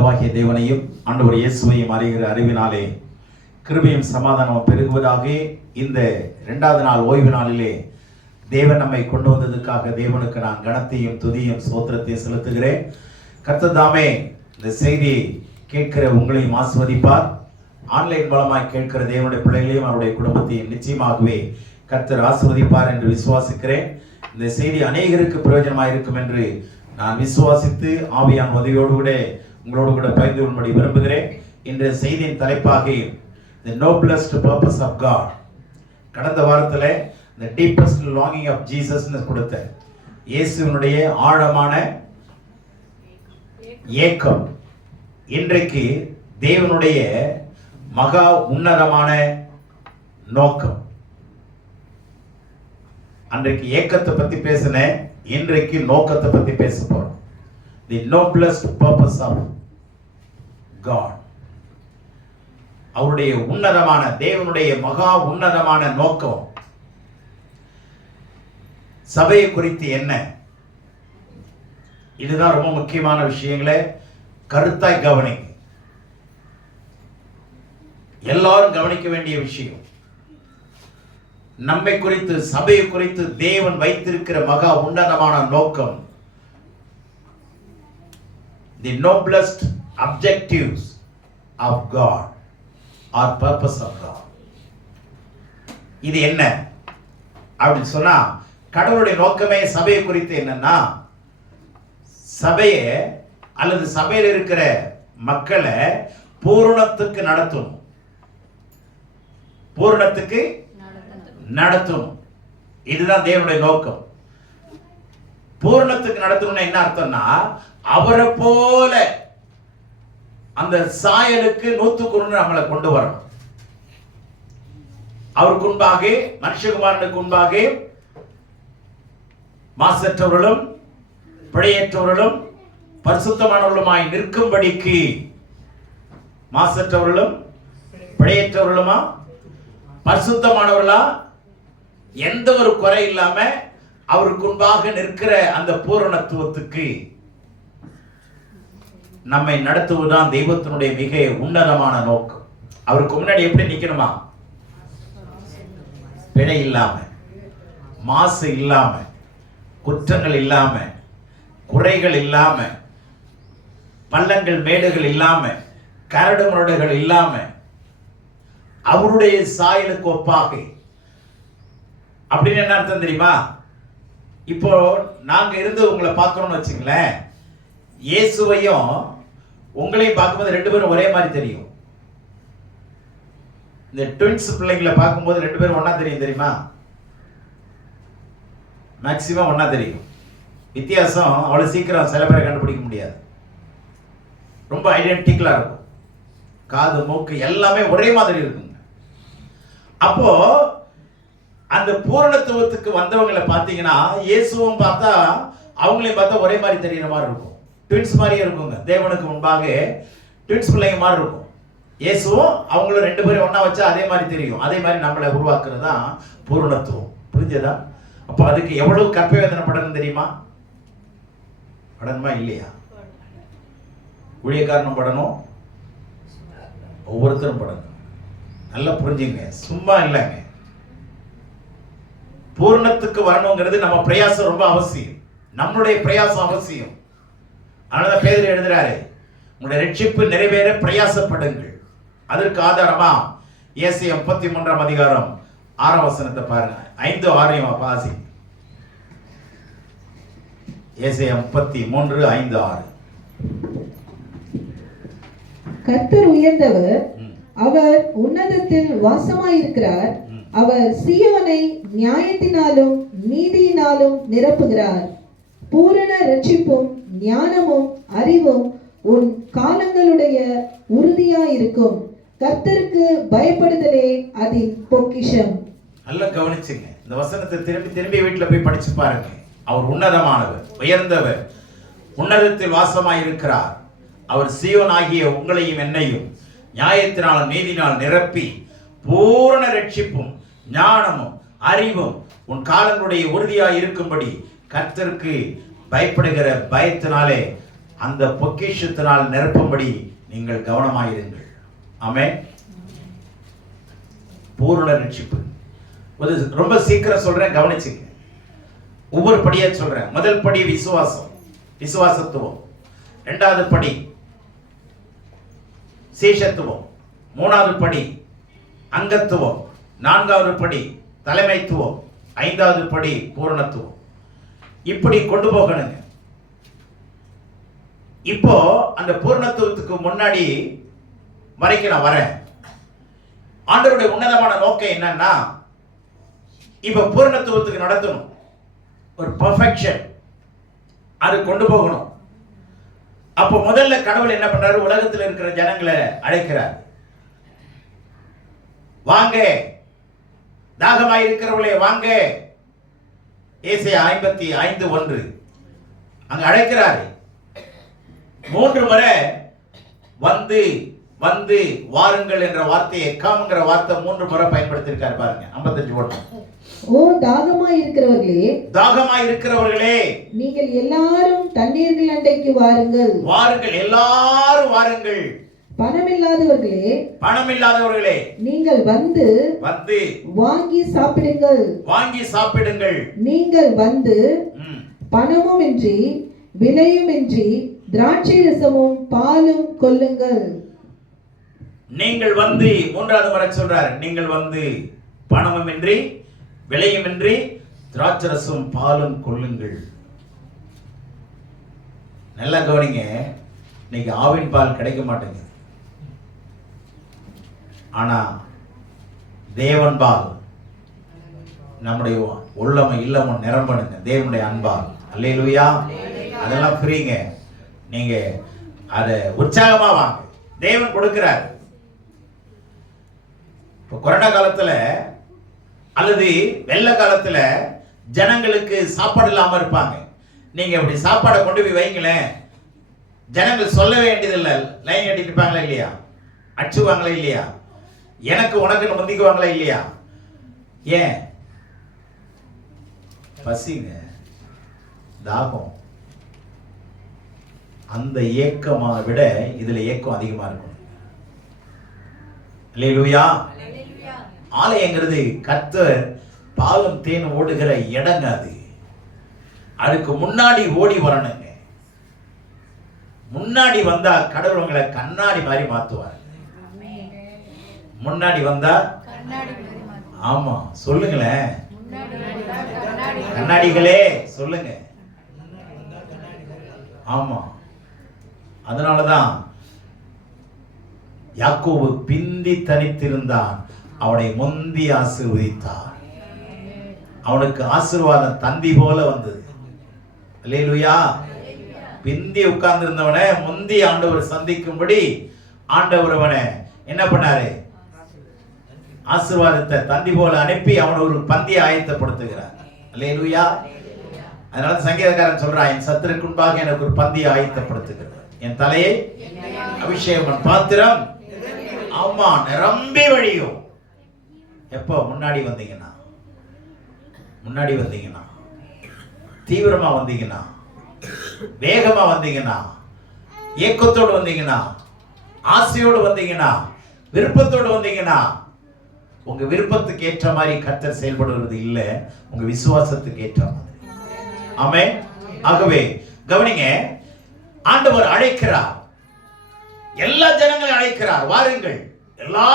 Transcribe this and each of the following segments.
பிதாவாகிய தேவனையும் ஆண்டவர் இயேசுவையும் அறிகிற அறிவினாலே கிருபையும் சமாதானம் பெருகுவதாக. இந்த 2வது நாள் ஓய்வு நாளிலே தேவன் நம்மை கொண்டு வந்ததுக்காக தேவனுக்கு நான் கனத்தையும் துதியும் ஸ்தோத்திரத்தையும் செலுத்துகிறேன். கர்த்தர் தாமே இந்த செய்தி கேட்கிற உங்களையும் ஆசீர்வதிப்பார். ஆன்லைன் மூலமாய் கேட்கிற தேவனுடைய பிள்ளைகளையும் அவருடைய குடும்பத்தையும் நிச்சயமாகவே கர்த்தர் ஆசீர்வதிப்பார் என்று விசுவாசிக்கிறேன். இந்த செய்தி அநேகருக்கு பிரயோஜனமாக இருக்கும் என்று நான் விசுவாசித்து ஆவியான உதவியோடு கூட உங்களோடு கூட பகிர்ந்து கொள்ளும்படி விரும்புகிறேன். இன்றைய செய்தியின் தலைப்பாக The noblest purpose of God. கடந்த வாரத்தில் The deepest longing of Jesus கொடுத்த இயேசுவினுடைய ஆழமான ஏக்கம். இன்றைக்கு தேவனுடைய மகா உன்னதமான நோக்கம். அன்றைக்கு ஏக்கத்தை பத்தி பேசினேன், இன்றைக்கு நோக்கத்தை பத்தி பேச போறோம். The noblest purpose of God. அவருடைய உன்னதமான தேவனுடைய மகா உன்னதமான நோக்கம் சபையை குறித்து என்ன? இதுதான் ரொம்ப முக்கியமான விஷயங்களை கருத்தாய் கவனிங்க. எல்லாரும் கவனிக்க வேண்டிய விஷயம். நம்மை குறித்து சபையை குறித்து தேவன் வைத்திருக்கிற மகா உன்னதமான நோக்கம். The noblest objectives of God or purpose of God. இது என்ன அப்படின்னு சொன்னா, கடவுளுடைய நோக்கமே சபையை குறித்து என்னன்னா, சபையை அல்லது சபையில் இருக்கிற மக்களை பூரணத்துக்கு நடத்தணும். பூரணத்துக்கு நடத்தணும். இதுதான் தேவனுடைய நோக்கம். பூரணத்துக்கு நடத்தணும்னா என்ன அர்த்தம்னா, அவரை போல அந்த சாயலுக்கு 100% நம்மளை கொண்டு வரணும். அவருக்கு முன்பாக, மனுஷகுமாரனுக்கு முன்பாக மாசற்றவர்களும் பிழையற்றவர்களும் பரிசுத்தமானவர்களுமாய் நிற்கும்படிக்கு, மாசற்றவர்களும் பிழையற்றவர்களுமா பரிசுத்தமானவர்களா எந்த ஒரு குறை இல்லாம அவருக்கு முன்பாக நிற்கிற அந்த பூரணத்துவத்துக்கு நம்மை நடத்துவதுதான் தெய்வத்தினுடைய மிக உன்னதமான நோக்கம். அவருக்கு முன்னாடி எப்படி நிக்கணுமா? பிழை இல்லாம, மாசு இல்லாம, குற்றங்கள் இல்லாம, குறைகள் இல்லாம, பள்ளங்கள் மேடுகள் இல்லாம, கரடு முரடுகள் இல்லாம, அவருடைய சாயலுக்கு ஒப்பாக. அப்படின்னு என்ன அர்த்தம் தெரியுமா? இப்போ நாங்க இருந்து உங்களை பார்க்கணும்னு வச்சுங்களேன், இயேசுவையும் உங்களையும் பார்க்கும்போது 2 பேரும் ஒரே மாதிரி தெரியும். இந்த ட்வின்ஸ் பிள்ளைங்களை பார்க்கும்போது 2 பேரும் ஒன்னா தெரியும். தெரியுமா? மேக்சிமம் ஒன்னா தெரியும். வித்தியாசம் அவ்வளவு சீக்கிரம் சில பேரை கண்டுபிடிக்க முடியாது. ரொம்ப ஐடென்டிக்கலா இருக்கும். காது, மூக்கு எல்லாமே ஒரே மாதிரி இருக்குங்க. அப்போ அந்த பூரணத்துவத்துக்கு வந்தவங்களை பார்த்தீங்கன்னா, இயேசுவும் பார்த்தா அவங்களையும் பார்த்தா ஒரே மாதிரி தெரியுற மாதிரி இருக்கும். ட்வின்ஸ் மாதிரியே இருக்குங்க. தேவனுக்கு முன்பாக ட்வின்ஸ் பிள்ளைங்க மாதிரி இருக்கும். இயேசுவும் அவங்களும் 2 பேரும் ஒண்ணா வச்சா அதே மாதிரி தெரியும். அதே மாதிரி நம்மளை உருவாக்குறது தான் பூரணத்துவம். புரிஞ்சதா? அப்போ அதுக்கு எவ்வளவு கற்பை வேதனை படணும் தெரியுமா? படணுமா இல்லையா? ஊழியக்காரனும் படணும், ஒவ்வொருத்தரும் படணும். நல்லா புரிஞ்சுங்க, சும்மா இல்லைங்க. பூரணத்துக்கு வரணுங்கிறது நம்ம பிரயாசம் ரொம்ப அவசியம். நம்மளுடைய பிரயாசம் அவசியம். அதனால பேதுரு எழுதுறாரு, உங்களுடைய ரட்சிப்பு நிறைவேற பிரயாசப்படுங்கள். அதற்கு ஆதாரமா ஏசாயா 33ஆம் அதிகாரம் 6ஆம் வசனத்தை பாருங்க. 5, 6 வாசி. ஏசாயா 33, 5, 6. கர்த்தர் உயர்ந்தவர், அவர் உன்னதத்தில் வாசமாயிருக்கிறார். அவர் சீயோனை நியாயத்தினாலும் நீதியினாலும் நிரப்புகிறார். பூரண ரட்சிப்பும் ஞானமும் அறிவும் உன் காலங்களுடைய உறுதியாயிருக்கும். கர்த்தருக்கு பயப்படுதலே அதின் பொக்கிஷம். நல்லா கவனிச்சுங்க. இந்த வசனத்தை திரும்பி வீட்டுல போய் படிச்சு பாருங்க. அவர் உன்னதமானவர், உயர்ந்தவர், உன்னதத்தில் வாசமாயிருக்கிறார். அவர் சீயோன் ஆகிய உங்களையும் என்னையும் நியாயத்தினாலும் நீதினால் நிரப்பி பூரண ரட்சிப்பும் ஞானமும் அறிவும் உன் காலங்களுடைய உறுதியாய் இருக்கும்படி கர்த்தருக்கு பயப்படுகிற பயத்தினாலே அந்த பொக்கிஷத்தினால் நிரப்பும்படி நீங்கள் கவனமாயிருங்கள். ஆமென். பூரண ரட்சிப்பு ரொம்ப சீக்கிரம் சொல்றேன், கவனிச்சுங்க. ஒவ்வொரு படியா சொல்றேன். முதல் படி விசுவாசம், விசுவாசத்துவம். இரண்டாவது படி சேஷத்துவம். மூணாவது படி அங்கத்துவம். நான்காவது படி தலைமைத்துவம். ஐந்தாவது படி பூரணத்துவம். இப்படி கொண்டு போகணுங்க. இப்போ அந்த பூரணத்துவத்துக்கு முன்னாடி வரைக்கும் நான் வரேன். ஆண்டவருடைய உன்னதமான நோக்கம் என்னன்னா, இப்ப பூரணத்துவத்துக்கு நடத்தணும், ஒரு பெர்ஃபெக்ஷன் அது கொண்டு போகணும். அப்போ முதல்ல கடவுள் என்ன பண்றாரு, உலகத்தில் இருக்கிற ஜனங்களை அழைக்கிறார். வாங்க, தாகமாய் இருக்கிறவர்களே வாங்க. ஏசாயா 55:1 அங்க அழைக்கிறாரு. 3 முறை வந்து வந்து வாருங்கள் என்ற வார்த்தையை, காம்ங்கிற வார்த்தை 3 முறை பயன்படுத்தியிருக்காரு பாருங்க. 55:1. ஓ தாகமாய் இருக்கிறவர்களே, தாகமாய் இருக்கிறவர்களே, நீங்கள் எல்லாரும் தண்ணீர்கள் அண்டைக்கு வாருங்கள். வாருங்கள், எல்லாரும் வாருங்கள். பணமில்லாதவர்களே, பணமில்லாதவர்களே, நீங்கள் வந்து வந்து வாங்கி சாப்பிடுங்கள். வாங்கி சாப்பிடுங்கள். நீங்கள் வந்து பணமும் இன்றி விலையும் இன்றி திராட்சை ரசமும் பாலும் கொள்ளுங்கள். நீங்கள் வந்து, 3வது முறை சொல்றார், நீங்கள் வந்து பணமும் இன்றி விலையும் இன்றி திராட்சை ரசம் பாலும் கொள்ளுங்கள். நல்லா கவனிங்க. இன்னைக்கு ஆவின் பால் கிடைக்க மாட்டேங்குது. ஆனா தேவன் பால் நம்முடைய உள்ளமும் இல்லமும் நிரம்பணுங்க தேவனுடைய அன்பால். அல்லேலூயா. அதெல்லாம் ஃப்ரீங்க. நீங்க அதை உற்சாகமா வாங்க, தேவன் கொடுக்கிறார். இப்போ கொரோனா காலத்துல அல்லது வெள்ள காலத்துல ஜனங்களுக்கு சாப்பாடு இல்லாம இருப்பாங்க. நீங்க அப்படி சாப்பாடை கொண்டு போய் வைங்களேன், ஜனங்கள் சொல்ல வேண்டியதில்லை, லைன் கட்டிட்டு இருப்பாங்களா இல்லையா, அடிச்சுவாங்களா இல்லையா, எனக்கு உனக்குன்னு முந்திக்குவாங்களா இல்லையா. ஏன்? பசிங்க, தாகம். அந்த ஏக்கமா விட இதுல ஏக்கம் அதிகமா இருக்கும். அல்லேலூயா. ஆலயங்கிறது கர்த்தர் பாலும் தேனும் ஓடுகிற இடங்க. அதுக்கு முன்னாடி ஓடி வரணுங்க. முன்னாடி வந்தா கடவுள் உங்களை கண்ணாடி மாதிரி மாத்துவார். முன்னாடி வந்தா, ஆமா சொல்லுங்களேன், கண்ணாடிகளே சொல்லுங்க. ஆமா. அதனாலதான் யாக்கோபு பிந்தி தனித்திருந்தான், அவனை முந்தி ஆசீர்வதித்தார். அவனுக்கு ஆசீர்வாதம் தந்தி போல வந்தது. அல்லேலூயா. பிந்தி உட்கார்ந்து இருந்தவனை முந்தி ஆண்டவர் சந்திக்கும்படி ஆண்டவர் அவனை என்ன பண்ணாரு, ஆசீர்வாதத்தை தந்தி போல அனுப்பி அவனை ஒரு பந்தியை ஆயத்தப்படுத்துகிறார். அல்லேலூயா. அதனால சங்கீதக்காரன் சொல்றான், என் சத்துருக்கு முன்பாக எனக்கு ஒரு பந்தியை ஆயத்தப்படுத்துகிறார், என் தலையை அபிஷேகம் பாத்திரம் ஆமா நிரம்பி வழியும். எப்போ? முன்னாடி வந்தீங்கன்னா, முன்னாடி வந்தீங்கன்னா, தீவிரமா வந்தீங்கன்னா, வேகமா வந்தீங்கன்னா, ஏக்கத்தோடு வந்தீங்கன்னா, ஆசையோடு வந்தீங்கன்னா, விருப்பத்தோடு வந்தீங்கன்னா, உங்க விருப்பத்துக்கு ஏற்ற மாதிரி கர்த்தர் செயல்படுவது இல்லை, உங்க விசுவாசத்துக்கு ஏற்ற மாதிரி. ஆமென். ஆகவே கவனிங்க, ஆண்டவர் அழைக்கிறார், எல்லா ஜனங்களையும் அழைக்கிறார். வாருங்கள். எல்லா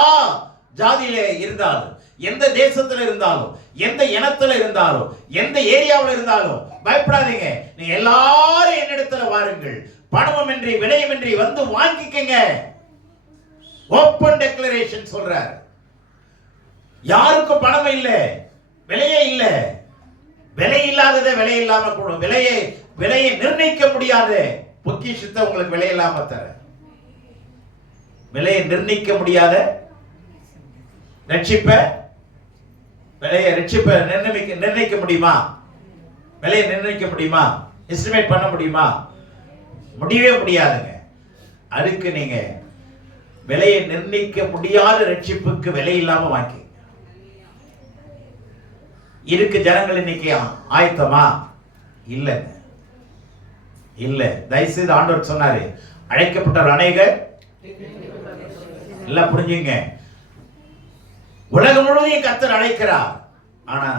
ஜாதியிலே இருந்தாலும், எந்த தேசத்துல இருந்தாலும், எந்த இனத்துல இருந்தாலும், எந்த ஏரியாவில் இருந்தாலும் பயப்படாதீங்க. நீங்க எல்லாரும் என்னிடத்துல வாருங்கள், பணமுமின்றி விலையுமின்றி வந்து வாங்கிக்கங்க. ஓப்பன் டெக்ளரேஷன் சொல்றார். யாருக்கும் பணம் இல்லை, விலையே இல்லை. விலை இல்லாததை விலை இல்லாம கூட, விலையை நிர்ணயிக்க முடியாத பொக்கிஷத்தை உங்களுக்கு விலை இல்லாம தர, விலையை நிர்ணயிக்க முடியாத ரட்சிப்பை நிர்ணயிக்க முடியுமா? விலையை நிர்ணயிக்க முடியுமா? எஸ்டிமேட் பண்ண முடியுமா? முடியவே முடியாதுங்க. அதுக்கு நீங்க விலையை நிர்ணயிக்க முடியாத ரட்சிப்புக்கு விலை இல்லாம வாங்கி இருக்கு. ஜனங்கள் இன்னைக்கு ஆயத்தமா இல்லைங்க. இல்ல. தயவுசெய்து ஆண்டவர் சொன்னாரு, அழைக்கப்பட்டவர் அநேகர். எல்லாம் புரிஞ்சுங்க. உலகம் முழுவதையும் கர்த்தர் அழைக்கிறார். ஆனா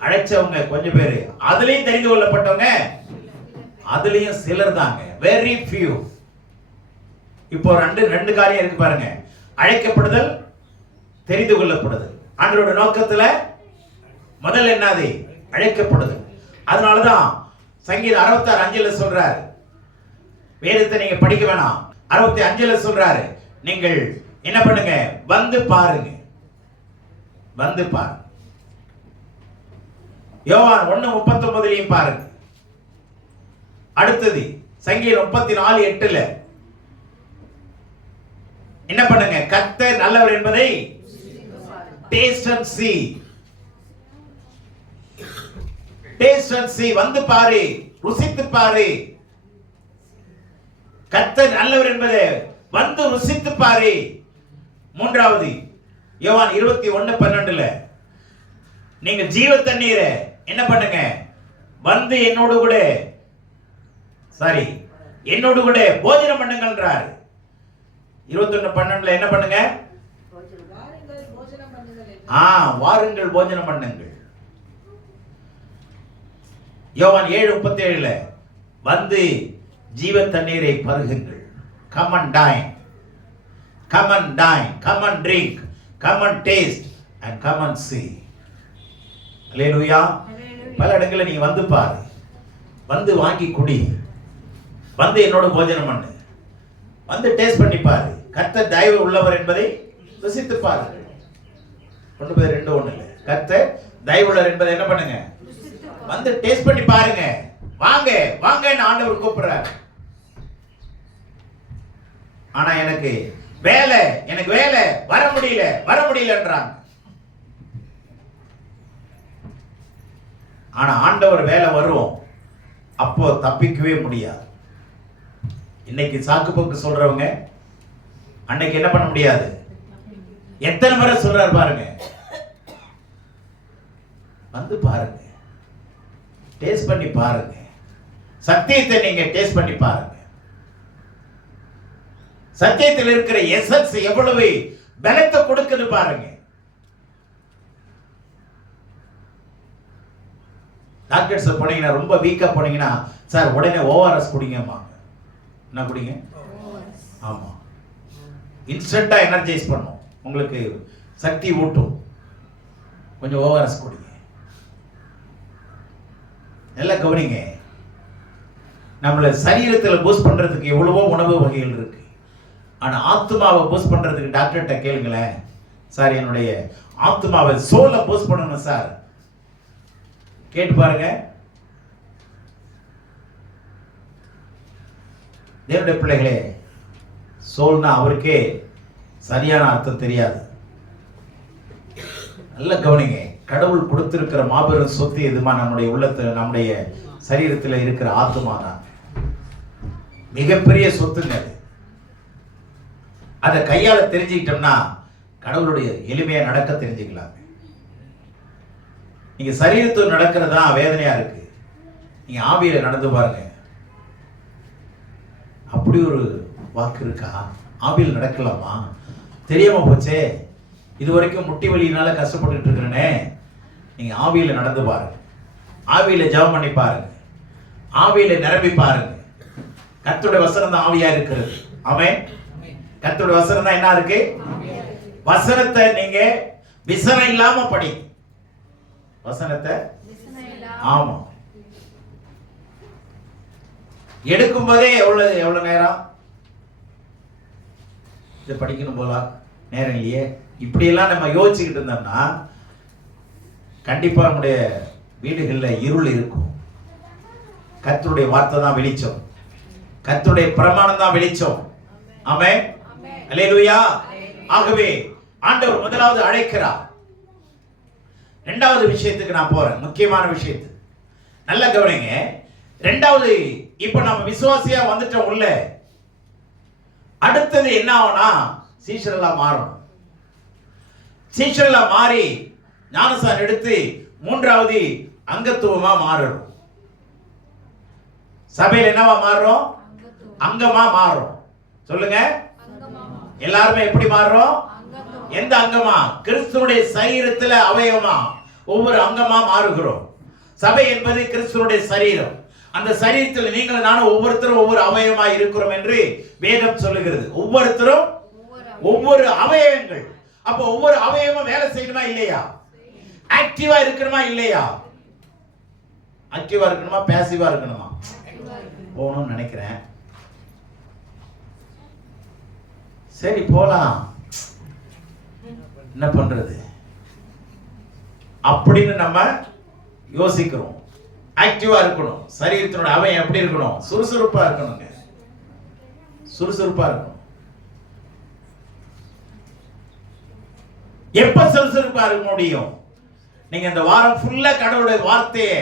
அழைச்சவங்க கொஞ்சம் பேரு, அதுலயும் தெரிந்து கொள்ளப்பட்டவங்க அதுலயும் சிலர் தாங்க, வெரி few. இப்போ ரெண்டு காரியம் இருக்கு பாருங்க. அழைக்கப்படுதல், தெரிந்து கொள்ளப்படுதல். ஆண்டவரோட நோக்கத்துல முதல்ல என்னது? அழைக்கப்படுதல். அதனாலதான் சங்கீதம் 66:5 சொல்றாரு, வேதத்தை நீங்க படிக்க வேணாம், 65 சொல்றாரு, நீங்கள் என்ன பண்ணுங்க? வந்து பாருங்க, வந்து பாருங்க. யோவான் 1:39 பாருங்க. அடுத்தது சங்கீதம் 34:8 என்ன பண்ணுங்க? கர்த்தர் நல்லவர் என்பதை taste and see. taste and see. வந்து பாரு, ருசித்து பாரு. கர்த்தர் நல்லவர் என்பதை வந்து ருசித்து பாரு. மூன்றாவது யோவான் 21:12 நீங்க ஜீவ தண்ணீரை என்ன பண்ணுங்க? வந்து என்னோடு கூட போஜனம் பண்ணுங்கன்றார். 21:12 என்ன பண்ணுங்க? வாருங்கள் போஜனம் பண்ணுங்கள். யோவான் 7:37 வந்து ஜீவ தண்ணீரை பருகுங்கள். come and dine, come and dine, come and drink, come and taste and come and see. அல்லேலூயா. பல இடங்களில் நீங்க வந்து பாரு, வந்து வாங்கி குடி, வந்து என்னோட போஜனம் பண்ணு, வந்து டேஸ்ட் பண்ணி பாரு. கர்த்தர் தயவு உள்ளவர் என்பதை ருசித்து பாரு. 1:2 கர்த்தர் தயவு உள்ளவர் என்பதை என்ன பண்ணுங்க? வந்து டேஸ்ட் பண்ணி பாருங்க. வாங்க வாங்கன்னு ஆண்டவர் கூப்பிடுறார். ஆனா எனக்கு வேலை வர முடியலன்றாங்க. ஆனா ஆண்டவர் வேலை வரும், அப்போ தப்பிக்கவே முடியாது. இன்னைக்கு சாக்கு போக்கு சொல்றவங்க அன்னைக்கு என்ன பண்ண முடியாது. எத்தனை முறை சொல்றாரு பாருங்க, வந்து பாருங்க, டேஸ்ட் பண்ணி பாருங்க, சத்தியத்தை நீங்க டேஸ்ட் பண்ணி பாருங்க. சத்தியத்தில் இருக்கிற எசன்ஸ் எவ்வளவு பலத்தை கொடுக்குது பாருங்க. டாக்டர்ஸ் போனீங்கன்னா, ரொம்ப வீக்கா போனீங்கன்னா, சார் உடனே ஓஆர்எஸ் குடிங்கம்மா. என்ன குடிங்க? ஆமா, இன்ஸ்டன்டா எனர்ஜைஸ் பண்ணும், உங்களுக்கு சக்தி ஊட்டும். கொஞ்சம் ஓஆர்எஸ் குடிங்க. நல்லா கவனிங்க. நம்மள சரீரத்தில் பூஸ்ட் பண்றதுக்கு எவ்வளவோ உணவு வகைகள் இருக்கு. ஆனா ஆத்மாவை பூஸ்ட் பண்றதுக்கு டாக்டர்கிட்ட கேளுங்களேன். சார் என்னுடைய ஆத்மாவை, சோலை பூஸ்ட் பண்ணணும் சார், கேட்டு பாருங்க. தேவனுடைய பிள்ளைகளே, சோல்னா அவருக்கே சரியான அர்த்தம் தெரியாது. நல்ல கவனிங்க. கடவுள் கொடுத்திருக்கிற மாபெரும் சொத்து எதுமா? நம்முடைய உள்ளத்தில், நம்முடைய சரீரத்தில் இருக்கிற ஆத்மா தான் மிகப்பெரிய சொத்துங்க. அதை கையால தெரிஞ்சுக்கிட்டோம்னா கடவுளுடைய எளிமையா நடக்க தெரிஞ்சுக்கலாம். நீங்க சரீரத்தோடு நடக்கிறதா வேதனையா இருக்கு, நீங்க ஆவியில நடந்து பாருங்க. அப்படி ஒரு வாக்கு இருக்கா? ஆவியில் நடக்கலாமா? தெரியாம போச்சே. இது வரைக்கும் முட்டி வலியினால கஷ்டப்பட்டு இருக்கிறேனே. நீங்க ஆவியில நடந்து பாருங்க, ஆவியில ஜெபம் பண்ணி பாருங்க, ஆவியில நிரம்பி பாருங்க. கர்த்தருடைய வசனம் தான் ஆவியா இருக்கிறது. ஆமென். கர்த்தருடைய வசனம் தான் என்ன இருக்கு? வசனத்தை நீங்க விசனம் இல்லாம படி. வசனத்தை ஆமா எடுக்கும் போதே எவ்வளவு நேரம் இதை படிக்கணும் போல நேரம் இல்லையே. இப்படி எல்லாம் நம்ம யோசிச்சுக்கிட்டு இருந்தோம்னா கண்டிப்பா நம்முடைய வீடுகளில் இருள் இருக்கும். கர்த்தருடைய வார்த்தை தான் வெளிச்சம், கர்த்தருடைய பிரமாணம் தான் வெளிச்சம். ஆமென். அல்லேலூயா. ஆகவே ஆண்டவர் முதலாவது அழைக்கிறார். இரண்டாவது விஷயத்துக்கு நான் போறேன், முக்கியமான விஷயத்துக்கு. நல்ல கவனிங்க. இரண்டாவது, இப்ப நம்ம விசுவாசியா வந்துட்டோம் உள்ள. அடுத்தது என்ன ஆகும்னா சீஷர்களா மாறணும். சீஷர்களா மாறி ஞானஸ்நானம் எடுத்து மூன்றாவது அங்கத்துவமா மாறணும். சபையில என்னவா மாறுறோம்? அங்கமா மாறுறோம். சொல்லுங்க, எல்லாருமே எப்படி மாறுறோம்? எந்த அங்கமா? கிறிஸ்துவுடைய சரீரத்துல அவயவமா ஒவ்வொரு அங்கமா மாறுகிறோம். சபை என்பது கிறிஸ்துவுடைய சரீரம். அந்த சரீரத்தில் நீங்கள் நானும் ஒவ்வொருத்தரும் ஒவ்வொரு அவயவமா இருக்கிறோம் என்று வேதம் சொல்லுகிறது. ஒவ்வொருத்தரும் ஒவ்வொரு அவயவங்கள். அப்ப ஒவ்வொரு அவயவமும் வேலை செய்யணுமா இல்லையா? ஆக்டிவா இருக்கணுமா இல்லையா? ஆக்டிவா இருக்கணுமா பேசிவா இருக்கணுமா? போகணும்னு நினைக்கிறேன். சரி போலாம், என்ன பண்றது அப்படின்னு நம்ம யோசிக்கிறோம். ஆக்டிவா இருக்கணும். சரீரத்தினோட அவன் எப்படி இருக்கணும்? சுறுசுறுப்பா இருக்கணுங்க. சுறுசுறுப்பா இருக்கணும். எப்ப சுறுசுறுப்பா இருக்க முடியும்? நீங்க இந்த வாரம் ஃபுல்லா கடவுளுடைய வார்த்தையை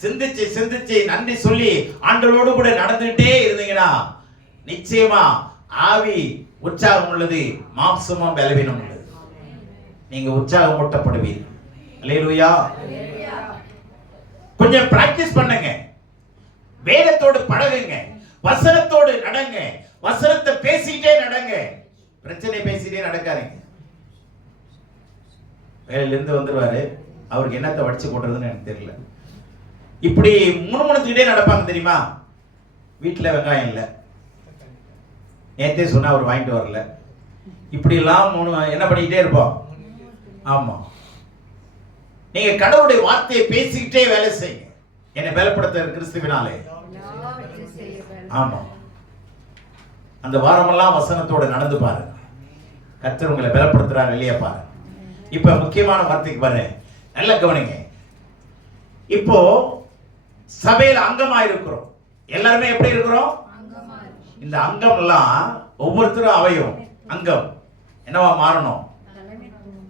சிந்திச்சு சிந்திச்சு நன்றி சொல்லி ஆண்டவரோடு கூட நடந்துட்டே இருந்தீங்கன்னா நிச்சயமா ஆவி உற்சாகம் உள்ளது, மாம்சமா பலவீனம் உள்ளது. நீங்க உற்சாகம் ஊட்டப்படுவீர்கள். அல்லேலூயா. கொஞ்சம் பிராக்டிஸ் பண்ணுங்க. வேதத்தோடு பழகுங்க. வசனத்தோடு நடங்க. வசனத்தை பேசிட்டே நடங்க. பிரச்சனை பேசிட்டே நடக்காதீங்க. வேலையில இருந்து வந்துருவாரு, அவருக்கு என்னத்தை வடிச்சு போடுறதுன்னு எனக்கு தெரியல. இப்படி முணுமுணுத்துக்கிட்டே நடப்பாங்க தெரியுமா? வீட்டுல வெங்காயம் இல்லை, நேத்தே சொன்னா அவர் வாங்கிட்டு வரல. இப்படி எல்லாம் என்ன பண்ணிக்கிட்டே இருப்போம். ஆமா, நீங்க கடவுளுடைய வார்த்தையை பேசிக்கிட்டே வேலை செய்யுங்க. என்னை பலப்படுத்த கிறிஸ்துவினாலே. ஆமா, அந்த வாரமெல்லாம் வசனத்தோட நடந்து பாருங்க. கர்த்தர் உங்களை பலப்படுத்துறாரு இல்லையா பாருங்க. இப்ப முக்கியமான வார்த்தைக்கு பாருங்க, நல்ல கவனிங்க. இப்போ சபையில் அங்கமா இருக்கிறோம். எல்லாருமே எப்படி இருக்கிறோம்? இந்த அங்கம் எல்லாம் ஒவ்வொருத்தரும் அவயவம். அங்கம் என்னவா மாறணும்?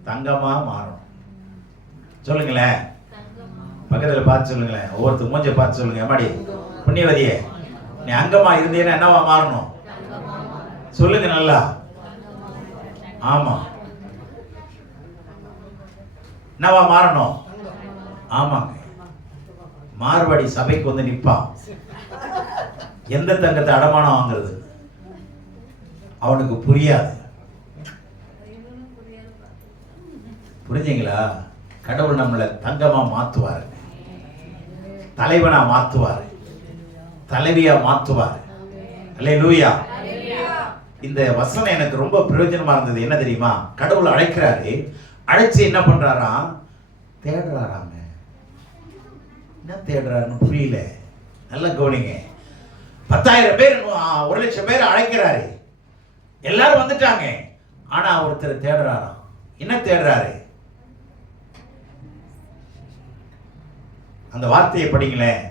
தங்கமா மாறணும். சொல்லுங்களேன், பக்கத்துல பார்த்து சொல்லுங்களேன். ஒவ்வொருத்தர் மூஞ்ச பார்த்து சொல்லுங்க. எம்மாடி புண்ணியவதியே, நீ அங்கமா இருந்தீன்னா என்னவா மாறணும்? சொல்லுங்க நல்லா. ஆமா, என்னவா மாறணும்? ஆமாங்க, மார்வாடி சபைக்கு வந்து நிப்பான். எந்த தங்கத்தை அடமானம் வாங்குறது அவனுக்கு புரியாது. புரிஞ்சீங்களா? கடவுள் நம்மளை தங்கமா மாத்துவாரு, தலைவனா மாத்துவாரு, தலைவியா மாத்துவாரு. அல்லேலூயா. இந்த வசனம் எனக்கு ரொம்ப பிரயோஜனமா இருந்தது. என்ன தெரியுமா? கடவுள் அழைக்கிறாரு, அழைச்சு என்ன பண்றாரா? தேடுறாராங்க. என்ன தேடுறாருன்னு புரியல. நல்லா கவனிங்க. 10,000 பேர் 1,00,000 பேர் அழைக்கிறாரு. எல்லாரும் வந்துட்டாங்க. ஆனா ஒருத்தர் தேடுறாராம். என்ன தேடுறாரு? அந்த வார்த்தையை படிங்களேன்.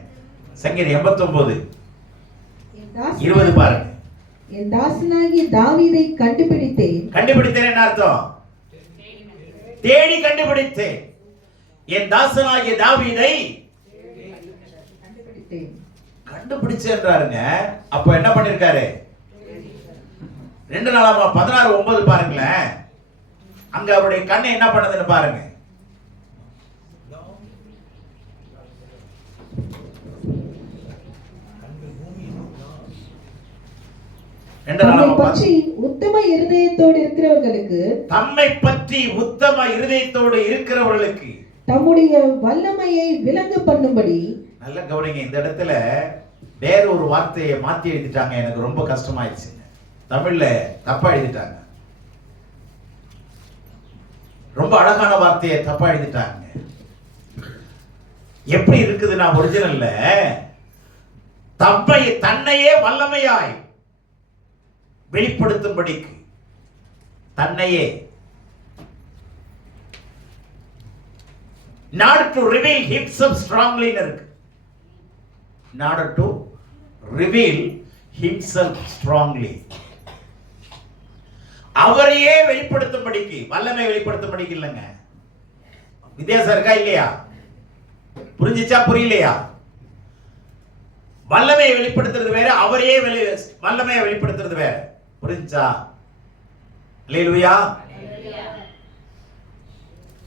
சங்கீதம் 89:20 பாருங்க. என் தாசனாகிய தாவீதை கண்டுபிடித்தேன். கண்டுபிடித்தேன் என்ன அர்த்தம்? தேடி கண்டுபிடித்தேன். என் தாசனாகிய தாவீதை கண்டுபிடிச்சேன்றாருங்க. அப்ப என்ன பண்ணிருக்காரு? 2 நாளாகமம் 16:9 பாருங்களேன். அங்க அவருடைய கண்ணை என்ன பண்ணதுன்னு பாருங்க. தம்மை பற்றி உத்தம இருதயத்தோடு இருக்கிறவர்களுக்கு தம்முடைய வல்லமையை விளங்க பண்ணும்படி. நல்ல கவனிங்க. இந்த இடத்துல வேற ஒரு வார்த்தையை மாத்தி எழுதிட்டாங்க. எனக்கு ரொம்ப கஷ்டமாயிடுச்சு. தமிழ்ல தப்பா எழுதிட்டாங்க. ரொம்ப அழகான வார்த்தையை தப்பா எழுதிட்டாங்க. எப்படி இருக்குதுன்னா ஒரிஜினல்ல தன்னையே வல்லமையாய் வெளிப்படுத்தும்படிக்கு, தன்னையே not to reveal himself strongly இருக்கு. not to reveal himself strongly, அவரையே வெளிப்படுத்தும்படிக்கு, வல்லமை வெளிப்படுத்தும்படிக்கு இல்லைங்க. வித்தியாசம் இருக்கா இல்லையா? புரிஞ்சிச்சா புரியலையா? வல்லமையை வெளிப்படுத்துறது வேற, அவரையே வல்லமையை வெளிப்படுத்துறது வேற. புரிஞ்சா? அல்லேலூயா.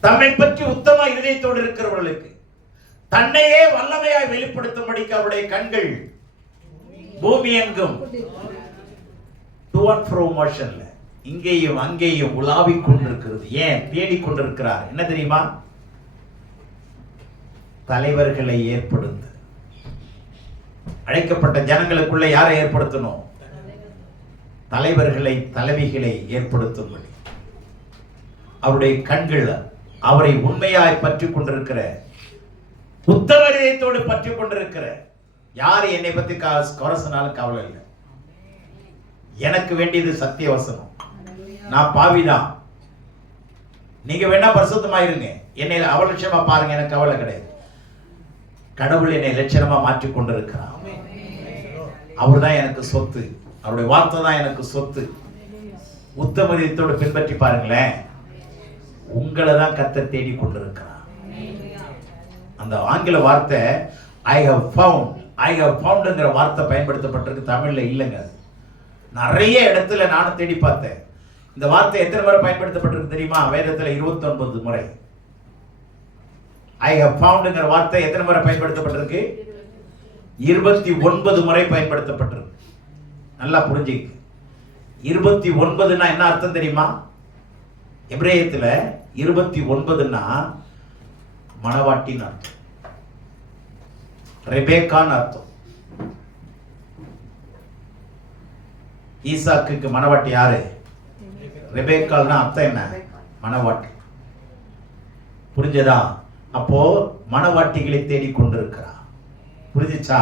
தம்மை பற்றி உத்தம இருதயத்தோடு இருக்கிறவர்களுக்கு தன்னையே வல்லமையாய் வெளிப்படுத்தும்படிக்கு அவருடைய கண்கள் பூமி எங்கும் டு அண்ட் ஃப்ரோ மோஷன்ல இங்கேயும் அங்கேயும் உலாவிக் கொண்டிருக்கிறது. ஏன் தேடிக் கொண்டிருக்கிறார்? என்ன தெரியுமா? தலைவர்களை ஏற்படுத்த அழைக்கப்பட்ட ஜனங்களுக்குள்ள யாரை ஏற்படுத்தணும்? தலைவர்களை தலைவிகளை ஏற்படுத்தும்படி அவருடைய கண்கள் அவரை உண்மையாய் பற்றி கொண்டிருக்கிற உத்தமரியத்தோடு பற்றி கொண்டிருக்கிற யாரு என்னை பத்தி கொரசனாலும் கவலை இல்லை. எனக்கு வேண்டியது சத்திய வசனம். நான் பாவிதான். நீங்க வேணா பரிசுத்தமாயிருங்க, என்னை அவலட்சணமா பாருங்க, எனக்கு கவலை கிடையாது. கடவுள் என்னை லட்சணமா மாற்றி கொண்டிருக்கிறார். அவர்தான் எனக்கு சொத்து. அவருடைய வார்த்தை தான் எனக்கு சொத்து. உத்தமரியத்தோடு பின்பற்றி பாருங்களேன். உங்களை தான் கர்த்தர் தேடி கொண்டிருக்கிறார். அந்த ஆங்கில வார்த்தை ஐ ஹவ் ஃபவுண்ட்ங்கிற வார்த்தை பயன்படுத்தப்பட்டிருக்கு, தமிழ்ல இல்லைங்க. நிறைய இடத்துல நானும் தேடி பார்த்தேன். இந்த வார்த்தை எத்தனை முறை பயன்படுத்தப்பட்டிருக்கு தெரியுமா? வேதத்துல 29 முறை. ஐ ஹவ் ஃபவுண்ட்ங்கிற வார்த்தை எத்தனை முறை பயன்படுத்தப்பட்டிருக்கு? 29 முறை பயன்படுத்தப்பட்டிருக்கு. நல்லா புரிஞ்சுக்க. 29னா என்ன அர்த்தம் தெரியுமா? எபிரேயத்துல 29னா மணவாட்டின்னு அர்த்தம், ரெபேக்கான்னு அர்த்தம். ஈசாக்குக்கு மணவாட்டி யாரு? ரெபேக்கால்னா அர்த்தம் என்ன? மணவாட்டி. புரிஞ்சதா? அப்போ மணவாட்டிகளை தேடி கொண்டிருக்கிறார். புரிஞ்சுச்சா?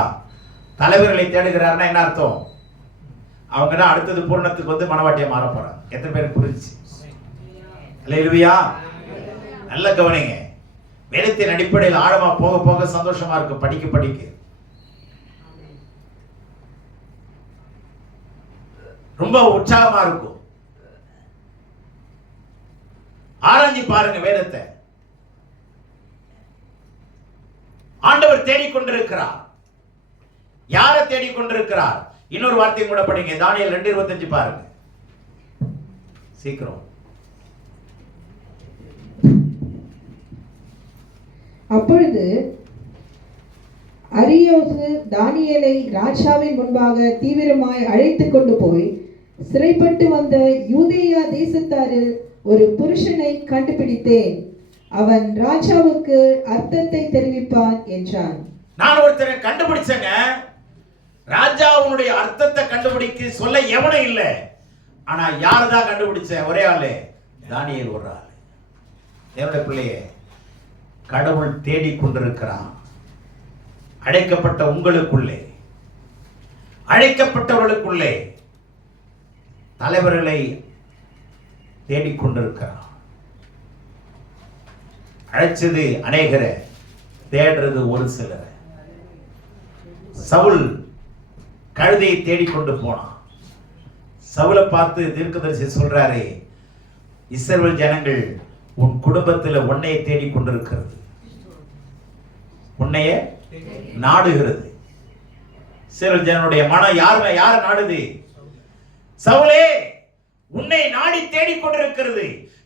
தலைவர்களை தேடுகிறார்னா என்ன அர்த்தம்? அவங்க தான் அடுத்தது பூரணத்துக்கு வந்து மணவாட்டியை மாற போறாங்க. எத்தனை பேருக்கு புரிஞ்சுச்சு? அல்லேலூயா. நல்ல கவனிங்க. வேதத்தின் அடிப்படையில் ஆழமா போக போக சந்தோஷமா இருக்கு. படிக்க படிக்க ரொம்ப உற்சாகமா இருக்கும். ஆராய்ச்சி பாருங்க வேதத்தை. ஆண்டவர் தேடிக்கொண்டிருக்கிறார். யாரை தேடிக்கொண்டிருக்கிறார்? இன்னொரு வார்த்தையும் கூட படிங்க. தானியேல் 2:25 பாருங்க சீக்கிரம். அப்பொழுது அரியோசு தானியேலை ராஜாவின் முன்பாக தீவிரமாய் அழைத்துக் கொண்டு போய், சிறைப்பட்டு வந்த யூதேயா தேசத்தாரில் ஒரு புருஷனை கண்டுபிடித்தேன், அவன் ராஜாவுக்கு அர்த்தத்தை தெரிவிப்பான் என்றான். நான் ஒருத்தரை கண்டுபிடிச்சேங்க. ராஜாவுடைய அர்த்தத்தை கண்டுபிடிக்க சொல்ல எவனும் இல்லை. ஆனா யாரதான் கண்டுபிடிச்ச? ஒரே ஆளு, தானியேல் ஒரு ஆளு. என்னுடைய பிள்ளையே, கடவுள் தேடிக் கொண்டிருக்கிறான். அழைக்கப்பட்ட உங்களுக்குள்ளே, அழைக்கப்பட்டவர்களுக்குள்ளே தலைவர்களை தேடிக்கொண்டிருக்கிறான். அழைச்சது அநேகரை, தேடுறது ஒரு சிலர். சவுல் கழுதையை தேடிக்கொண்டு போனான். சவுலை பார்த்து தீர்க்கதரிசி சொல்றாரு, இஸ்ரவேல் ஜனங்கள் உன் குடும்பத்தில் உன்னையை தேடிக்கொண்டிருக்கிறது, உன்னைய நாடுகிறது. இஸ்ரவேல் ஜனனுடைய மனம் யார நாடுது? சவுலே, உன்னை நாடி தேடிக்கொண்டிருக்கிறது.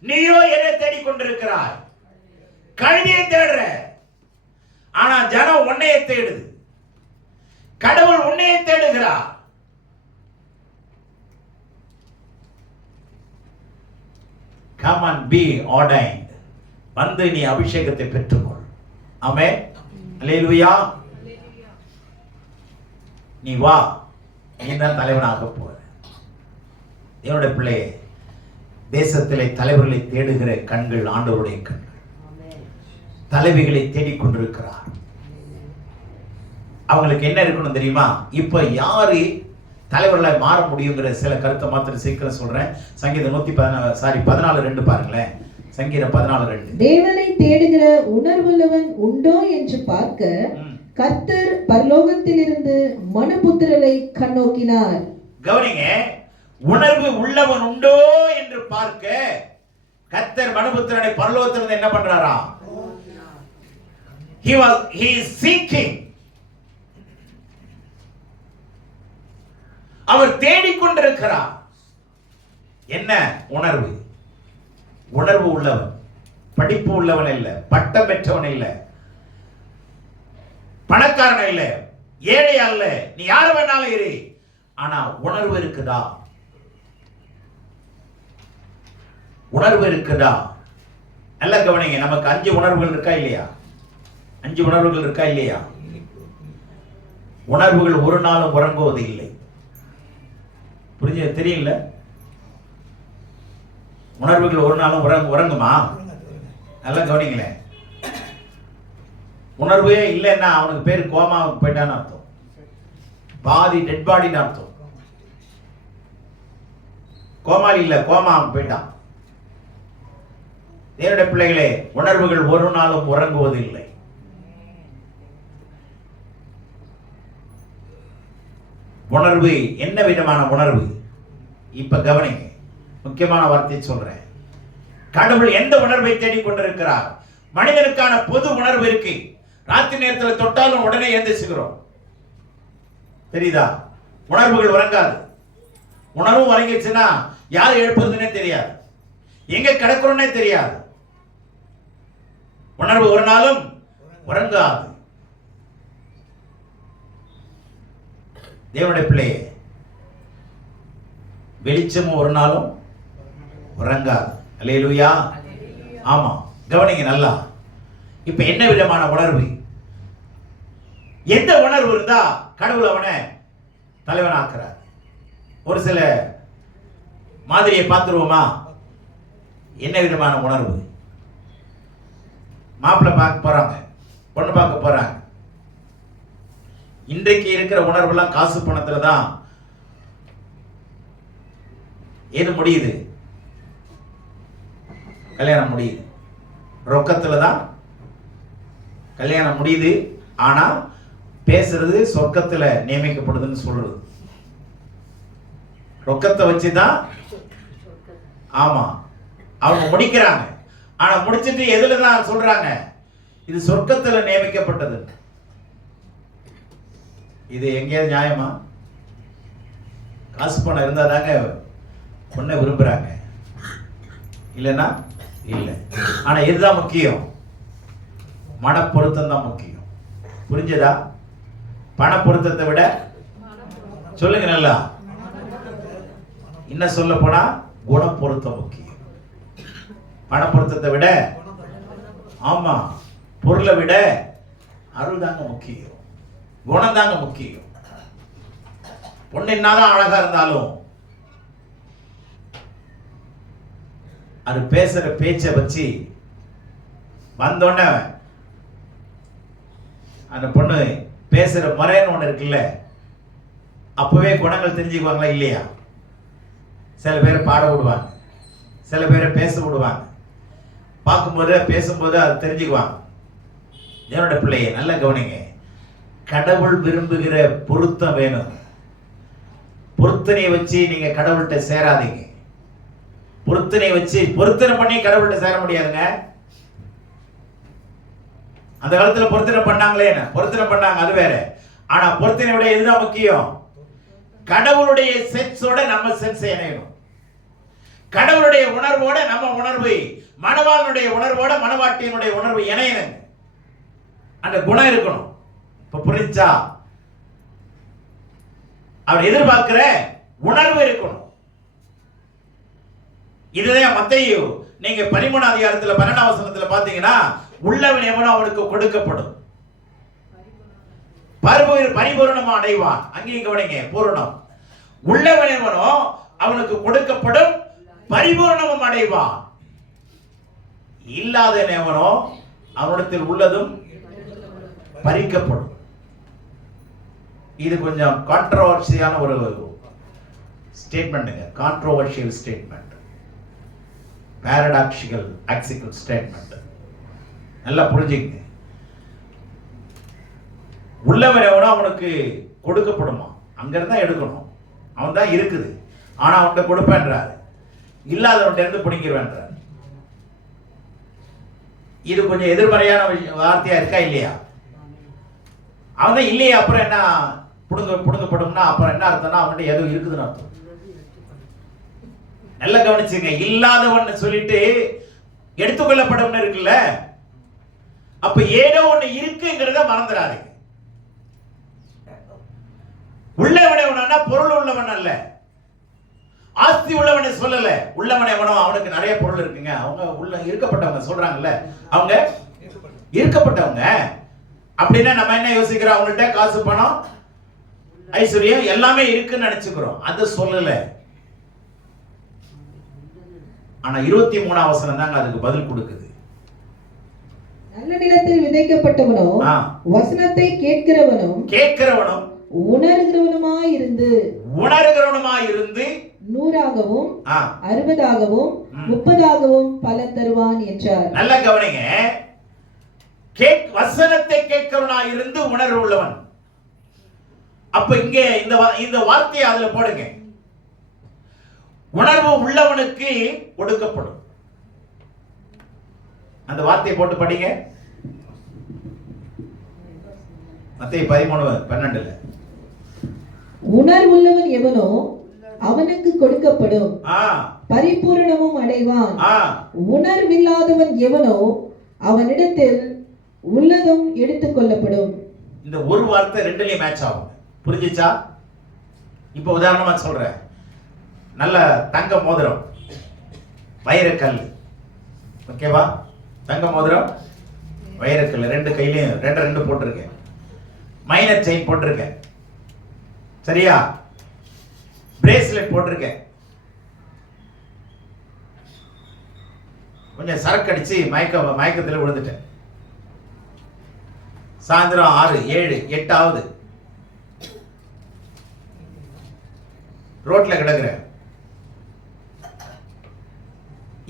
நீயோ என்னை தேடிக்கொண்டிருக்கிறாய். கழுதையை தேடுற, ஆனா ஜனம் உன்னையை தேடுது. கடவுள் உன்னையை தேடுகிறார். Come and be ordained. வந்து நீ அபிஷேகத்தை பெற்றுக்கொள். ஆமென். அல்லேலூயா. நீ வா, நீ தான் தலைவனாக போற. என்னுடைய பிள்ளையே, தேசத்திலே தலைவர்களை தேடுகிற கண்கள் ஆண்டவருடைய கண்கள். தலைவிகளை தேடிக்கொண்டிருக்கிறார். அவங்களுக்கு என்ன இருக்கணும் தெரியுமா? இப்ப யாரு தலைவர்களாய் மாற முடியுங்கிற சில கருத்தை மாத்திரம் சீக்கிரம் சொல்றேன். சங்கீதம் 14:2 பாருங்களேன். சங்கீதம் 14:2. தேவனை தேடுகிற உணர்வுள்ளவன் உண்டோ என்று பார்க்க கர்த்தர் பரலோகத்திலிருந்து மனுபுத்திரரை கண்ணோக்கினார். கவனிங்க, உணர்வு உள்ளவன் உண்டோ என்று பார்க்க கர்த்தர் மனுபுத்திரனை பரலோகத்திலிருந்து என்ன பண்றாரா? he is seeking. அவர் தேடிக்கொண்டிருக்கிறார். என்ன உணர்வு? உணர்வு உள்ளவன், படிப்பு உள்ளவன் இல்ல, பட்டம் பெற்றவன் இல்ல, பணக்காரன் இல்ல, ஏழை அல்ல, நீ யார வேணாலும் இரு, ஆனா உணர்வு இருக்குதா? உணர்வு இருக்குதா? நல்ல கவனிங்க. நமக்கு 5 உணர்வுகள் இருக்கா இல்லையா? 5 உணர்வுகள் இருக்கா இல்லையா? உணர்வுகள் ஒரு நாளும் உறங்குவது இல்லை. புரிஞ்சு தெரியல? உணர்வுகள் ஒரு நாளும் உறங்குமா? நல்லா கவனிங்களேன். உணர்வே இல்லைன்னா அவனுக்கு பேர் கோமாவுக்கு போயிட்டான்னு அர்த்தம். பாதி டெட் பாடின்னு அர்த்தம். கோமாளி இல்ல, கோமாவுக்கு போயிட்டான். தேவனுடைய பிள்ளைகளே, உணர்வுகள் ஒரு நாளும் உறங்குவது இல்லை. உணர்வு என்ன விதமான உணர்வு? இப்ப கவனிங்க, முக்கியமான வார்த்தையை சொல்றேன். கடவுள் எந்த உணர்வை தேடிக்கொண்டிருக்கிறார்? மனிதனுக்கான பொது உணர்வு இருக்கு. ராத்திரி நேரத்தில் தொட்டாலும் உடனே எழுந்திருச்சுக்கிறோம். தெரியுதா? உணர்வுகள் உறங்காது. உணர்வும் உறங்கிடுச்சுன்னா யார் எழுப்புறதுன்னே தெரியாது, எங்க கிடக்குறோன்னே தெரியாது. உணர்வு ஒரு நாளும் உறங்காது. தேவனுடைய பிள்ளையே, வெளிச்சமும் ஒரு நாளும் உறங்காது. அல்லேலூயா. ஆமா, கவனிங்க நல்லா. இப்ப என்ன விதமான உணர்வு? எந்த உணர்வு இருந்தா கடவுள் அவனை தலைவனாக்குறார்? ஒரு சில மாதிரியை பார்த்துருவோமா? என்ன விதமான உணர்வு? மாப்பிள்ளை பார்க்க போறாங்க, பொண்ணு பார்க்க போறாங்க. இன்றைக்கு இருக்கிற உணர்வுலாம் காசு பணத்துல தான் எது முடியுது? கல்யாணம் முடியுது. ரொக்கத்துல தான் கல்யாணம் முடியுது. ஆனா பேசுறது சொர்க்கத்துல நியமிக்கப்படுதுன்னு சொல்றது. ரொக்கத்தை வச்சுதான் ஆமா அவங்க முடிக்கிறாங்க. ஆனா முடிச்சிட்டு எதுல தான் சொல்றாங்க? இது சொர்க்கத்துல நியமிக்கப்பட்டது. இது எங்கேயாவது நியாயமா? காசு பணம் இருந்தா தாங்க பொண்ணை விரும்புறாங்க, இல்லைன்னா இல்லை. ஆனா இதுதான் முக்கியம், மன பொருத்தம் தான் முக்கியம். புரிஞ்சதா? பண பொருத்தத்தை விட சொல்லுங்க நல்லா, என்ன சொல்ல போனா குண பொருத்தம் முக்கியம். பண பொருத்தத்தை விட, ஆமா, பொருளை விட அருள் தாங்க முக்கியம், குணம் தாங்க முக்கியம். பொண்ணு என்னதான் அழகா இருந்தாலும் அது பேசுற பேச்சை வச்சு வந்தோடனே அந்த பொண்ணு பேசுற முறைன்னு ஒண்ணு இருக்குல்ல, அப்பவே குணங்கள் தெரிஞ்சுக்குவாங்களா இல்லையா? சில பேரை பாட விடுவாங்க, சில பேரை பேச விடுவாங்க. பார்க்கும்போது பேசும்போது அது தெரிஞ்சுக்குவாங்க. என்னோட பிள்ளையை நல்லா கவனிங்க. கடவுள் விரும்புகிற பொருத்தம் வேணும். பொருத்தனை வச்சு நீங்க கடவுள்கிட்ட சேராதீங்க. பொருத்தனை வச்சு பொருத்தனை பண்ணி கடவுள்கிட்ட சேர முடியாதுங்க. அந்த காலத்துல பொருத்தனை பண்ணாங்களே, பொருத்தனை பண்ணாங்க, அது வேற. ஆனா பொருத்தனை விட எதுதான் முக்கியம்? கடவுளுடைய சென்ஸோட நம்ம சென்ஸ் இணையணும். கடவுளுடைய உணர்வோட நம்ம உணர்வு, மணவாளனுடைய உணர்வோட மணவாட்டியினுடைய உணர்வு இணையணும். அந்த குணம் இருக்கணும். இப்ப புரிஞ்சா? அவர் எதிர்பார்க்கிற உணர்வு இருக்கணும். இதுதான் மத்தேயு நீங்க 13 அதிகாரத்துல 12 வசனத்துல பாத்தீங்கன்னா, உள்ளவன் எவனோ அவனுக்கு கொடுக்கப்படும், பரிபூரணமா அடைவான். அங்கேயும் கவனிங்க, பூரணம். உள்ளவன் எவனோ அவனுக்கு கொடுக்கப்படும், பரிபூரணமும் அடைவான். இல்லாத எவனோ அவனிடத்தில் உள்ளதும் பறிக்கப்படும். இது கொஞ்சம் கான்ட்ரோவர்சியான ஒரு ஸ்டேட்மெண்ட்டுங்க. கான்ட்ரோவர்ஷியல் ஸ்டேட்மெண்ட், பாரடாக்சிக்கல் ஆக்சிக்கல் ஸ்டேட்மெண்ட். நல்லா புரிஞ்சுங்க. உள்ளவன் எவனோ அவனுக்கு கொடுக்கப்படுமா, அங்கிருந்தா எடுக்கணும். அவன் தான் இருக்குது, ஆனா அவன்கிட்ட கொடுப்பேன்றாரு, இல்லாதவன்கிட்ட இருந்து பிடிங்கிருவேன்றார். இது கொஞ்சம் எதிர்மறையான வார்த்தையா இருக்கா இல்லையா? அவன் தான் இல்லையா, அப்புறம் என்ன புடுங்கப்படும்னா அப்புறம் என்ன அர்த்தம்னா அவன்கிட்ட ஏதோ இருக்குதுன்னு அர்த்தம். நல்லா கவனிச்சுங்க. இல்லாதவன் சொல்லிட்டு எடுத்துக்கொள்ளப்படும் இருக்குல்ல, அப்ப ஏதோ ஒண்ணு இருக்குங்கிறத மறந்துடாதீங்க. உள்ளவன் எவனா பொருள் உள்ளவன் அல்ல, ஆஸ்தி உள்ளவனை சொல்லல. உள்ளவன் எவனோ அவனுக்கு நிறைய பொருள் இருக்குங்க. அவங்க உள்ள இருக்கப்பட்டவங்க சொல்றாங்கல்ல, அவங்க இருக்கப்பட்டவங்க. அப்படின்னா நம்ம என்ன யோசிக்கிறோம்? அவங்கள்ட்ட காசு, பணம், ஐஸ்வர்யம் எல்லாமே இருக்குன்னு நினைச்சுக்கிறோம். அது சொல்லல. ஆனா 23ஆம் வசனம் தாங்க அதுக்கு பதில் கொடுக்குது. நல்ல நிலத்தில் விதைக்கப்பட்டவனோ வசனத்தை கேட்கிறவனும் உணர்கிறவனுமாயிருந்து 100ஆகவும் 60ஆகவும் 30ஆகவும் பலன் தருவான் என்றார். நல்ல கவனிங்க. வசனத்தை கேட்கிறவனாயிருந்து உணர்வு உள்ளவன். அப்ப இங்க இந்த வார்த்தையை அதுல போடுங்க. உணர்வு உள்ளவனுக்கு கொடுக்கப்படும். அந்த வார்த்தையை போட்டு படிங்க. மத்தேயு 13:12. உணர்வுள்ளவன் எவனோ அவனுக்கு கொடுக்கப்படும், பரிபூரணமும் அடைவான். உணர்வில்லாதவன் எவனோ அவனிடத்தில் உள்ளதும் எடுத்துக் கொள்ளப்படும். இந்த ஒரு வார்த்தை ரெண்டுலயும் மேட்ச் ஆகும். புரிஞ்சுச்சா? இப்ப உதாரணமா சொல்றேன். நல்ல தங்க மோதிரம், வைரக்கல், ஓகேவா? தங்க மோதிரம், வைரக்கல், ரெண்டு கையிலையும் ரெண்டு போட்டிருக்கேன். மைனர் செயின் போட்டிருக்கேன், சரியா? பிரேஸ்லெட் போட்டிருக்கேன். கொஞ்சம் சரக்கு அடிச்சு மயக்கத்தில் விழுந்துட்டேன். சாயந்தரம் 6, 7, 8 ஆகுது. ரோட்ல கிடக்குறேன்.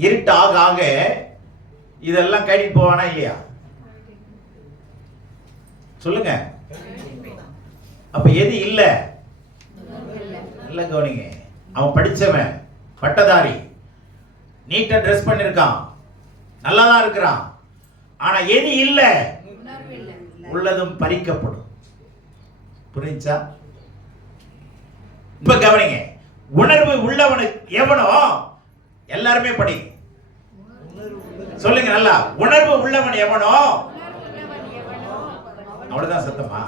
இருட்டு ஆக ஆக இதெல்லாம் கட்டிட்டு போவானா இல்லையா? சொல்லுங்க. அப்ப எது இல்ல? இல்ல கவனிங்க. அவன் படிச்சவன், பட்டதாரி, நீட்டா ட்ரெஸ் பண்ணிருக்கான், நல்லாதான் இருக்கிறான். ஆனா எது இல்ல? உள்ளதும் பறிக்கப்படும். புரிஞ்சா? இப்ப கவனிங்க. உணர்வு உள்ளவனுக்கு எவனோ, எல்லாருமே படி சொல்லுங்க நல்லா. உணர்வு உள்ளவன் எவனோ, அவ்வளவுதான் சத்தமா.